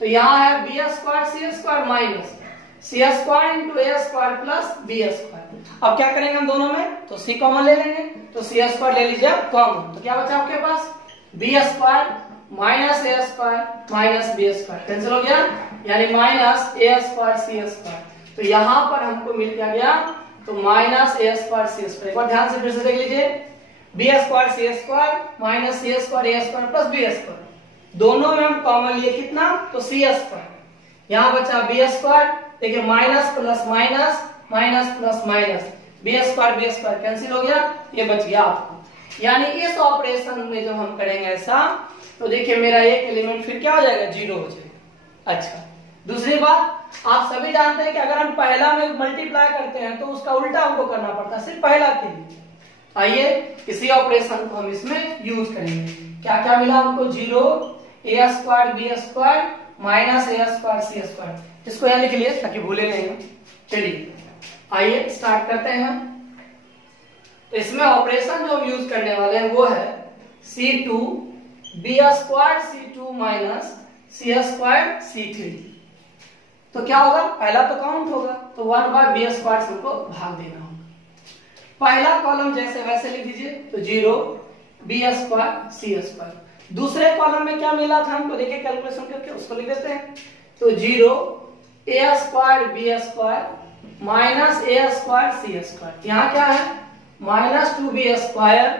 तो यहाँ है b square c square minus c square into a square plus b square. अब क्या करेंगे हम दोनों में, तो c कॉमन ले लेंगे, तो c स्क्वायर ले लीजिए कॉमन। तो क्या बचा आपके पास b square minus a square minus b square cancel हो गया, यानी minus a square c square. तो यहाँ पर हमको मिल क्या गया, तो minus a square c square. एक बार ध्यान से फिर से देख लीजिए, b square c square minus c square a square plus b square. दोनों में हम कॉमन लिए कितना, तो c स्क्वायर। यहाँ बचा b स्क्वायर, देखिए minus plus minus minus plus minus b square cancel हो गया, ये बच गया आपको। यानी इस ऑपरेशन में जब हम करेंगे ऐसा, तो देखिए मेरा एक एलिमेंट फिर क्या हो जाएगा 0 हो जाएगा। अच्छा, दूसरी बात आप सभी जानते हैं कि अगर हम पहला में मल्टीप्लाई करते हैं तो उसका उल्टा हमको करना पड़ता है सिर्फ पहला के लिए। आइए इसी ऑपरेशन को हम इसमें यूज करेंगे। क्या क्या मिला हमको 0 a square b square minus a square c square. इसको यहाँ लिख लिए ताकि भूले नहीं हम। चलिए आइए स्टार्ट करते हैं हम। तो इसमें ऑपरेशन जो हम यूज करने वाले हैं वो है c2 b square c2 minus c square c3। तो क्या होगा, पहला तो काउंट होगा, तो 1 बाय b स्क्वायर से हमको भाग देना होगा। पहला कॉलम जैसे वैसे लिख दीजिए, तो 0 b स्क्वायर c स्क्वायर। दूसरे कॉलम में क्या मिला था हमको, देखिए कैलकुलेशन करके उसको लिख देते हैं। तो 0 a square b square minus a square c square. यहाँ क्या है minus 2b square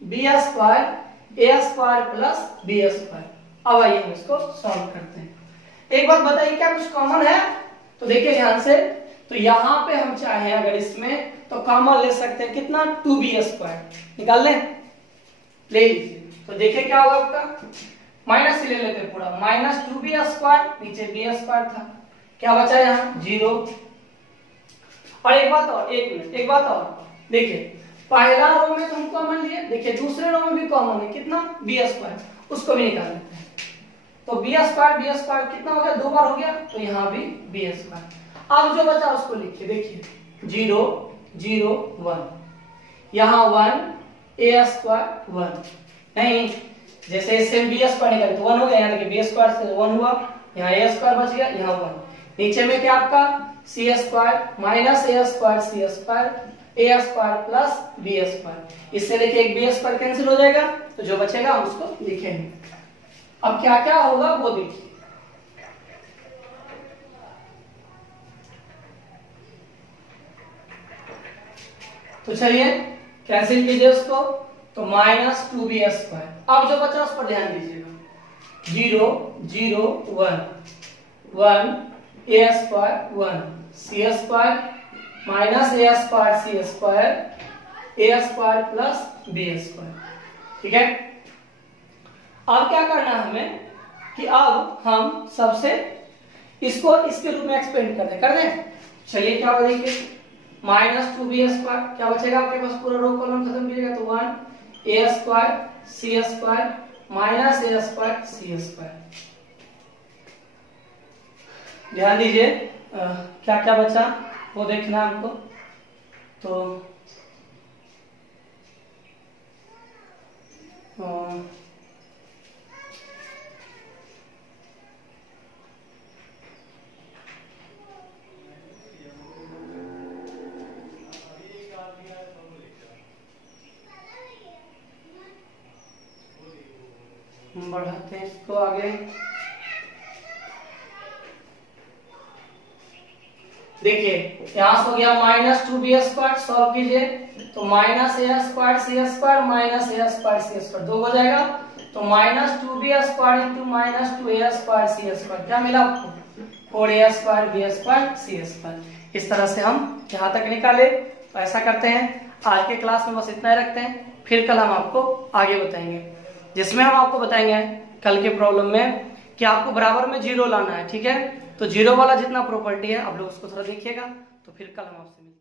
b square a square plus b square. अब आइए हम इसको सॉल्व करते हैं। एक बात बताइए क्या कुछ कॉमन है, तो देखिए ध्यान से, तो यहाँ पे हम चाहें अगर इसमें तो कॉमन ले सकते हैं कितना 2b स्क्वायर निकाल लें, ले लीजिए। तो देखिए क्या होगा आपका, माइनस से ले लेते हैं पूरा, माइनस 2b स्क्वायर नीचे b स्क्वायर था, क्या बचा यहाँ 0। और एक बात और, एक मिनट, एक बात और देखिए, पहला रो में तो हम कॉमन लिए, देखिए दूसरे रो में भी कॉमन है कितना b स्क्वायर, उसको भी निकाल लेते हैं। तो b स्क्वायर कितना हो गया, 2 बार हो गया, तो यहाँ भी b स्क्वायर। अब जो बचा उसको लिखिए, देखिए 0 0 1, यहाँ 1 a स्क्वायर 1 नहीं, जैसे इससे b स्क्वायर निकाले तो 1 हो गया, यहाँ देखिए b स्क्वायर से 1 हुआ, यहाँ a स्क्वायर बच गया, यहाँ 1। नीचे में क्या आपका c square minus a square c square a square plus b square. इससे देखिए एक b स्क्वायर कैंसिल हो जाएगा, तो जो बचेगा हम उसको लिखेंगे। अब क्या क्या होगा वो देखिए, तो चलिए कैंसिल कीजिए उसको, तो माइनस 2b स्क्वायर। अब जो बचा उस पर ध्यान दीजिएगा, 0 0 1 1 a square 1 c square minus a square c square a square plus b square. ठीक है, अब क्या करना है हमें कि अब हम सबसे इसको इसके रूप में एक्सपेंड कर दें। चलिए क्या होगा देखिए, माइनस 2b स्क्वायर, क्या बचेगा आपके पास, पूरा रो कॉलम खत्म कीजिएगा, तो 1 a square c square minus a square c square. ध्यान दीजिए क्या क्या बचा वो देखना हमको। तो बढ़ाते हैं इसको आगे। देखिए यहां से हो गया माइनस 2b², सॉल्व कीजिए तो minus a² c² minus a² c², दो हो जाएगा तो minus 2b² into minus 2a² c², क्या मिला आपको 4a² b² c²। इस तरह से हम यहां तक निकाले। तो ऐसा करते हैं, आज के क्लास में बस इतना ही रखते हैं, फिर कल हम आपको आगे बताएंगे, जिसमें हम आपको बताएंगे कल के प्रॉब्लम में कि आपको बराबर में 0 लाना है। ठीक है, तो 0 वाला जितना प्रॉपर्टी है आप लोग उसको थोड़ा देखिएगा, तो फिर कल हम आपसे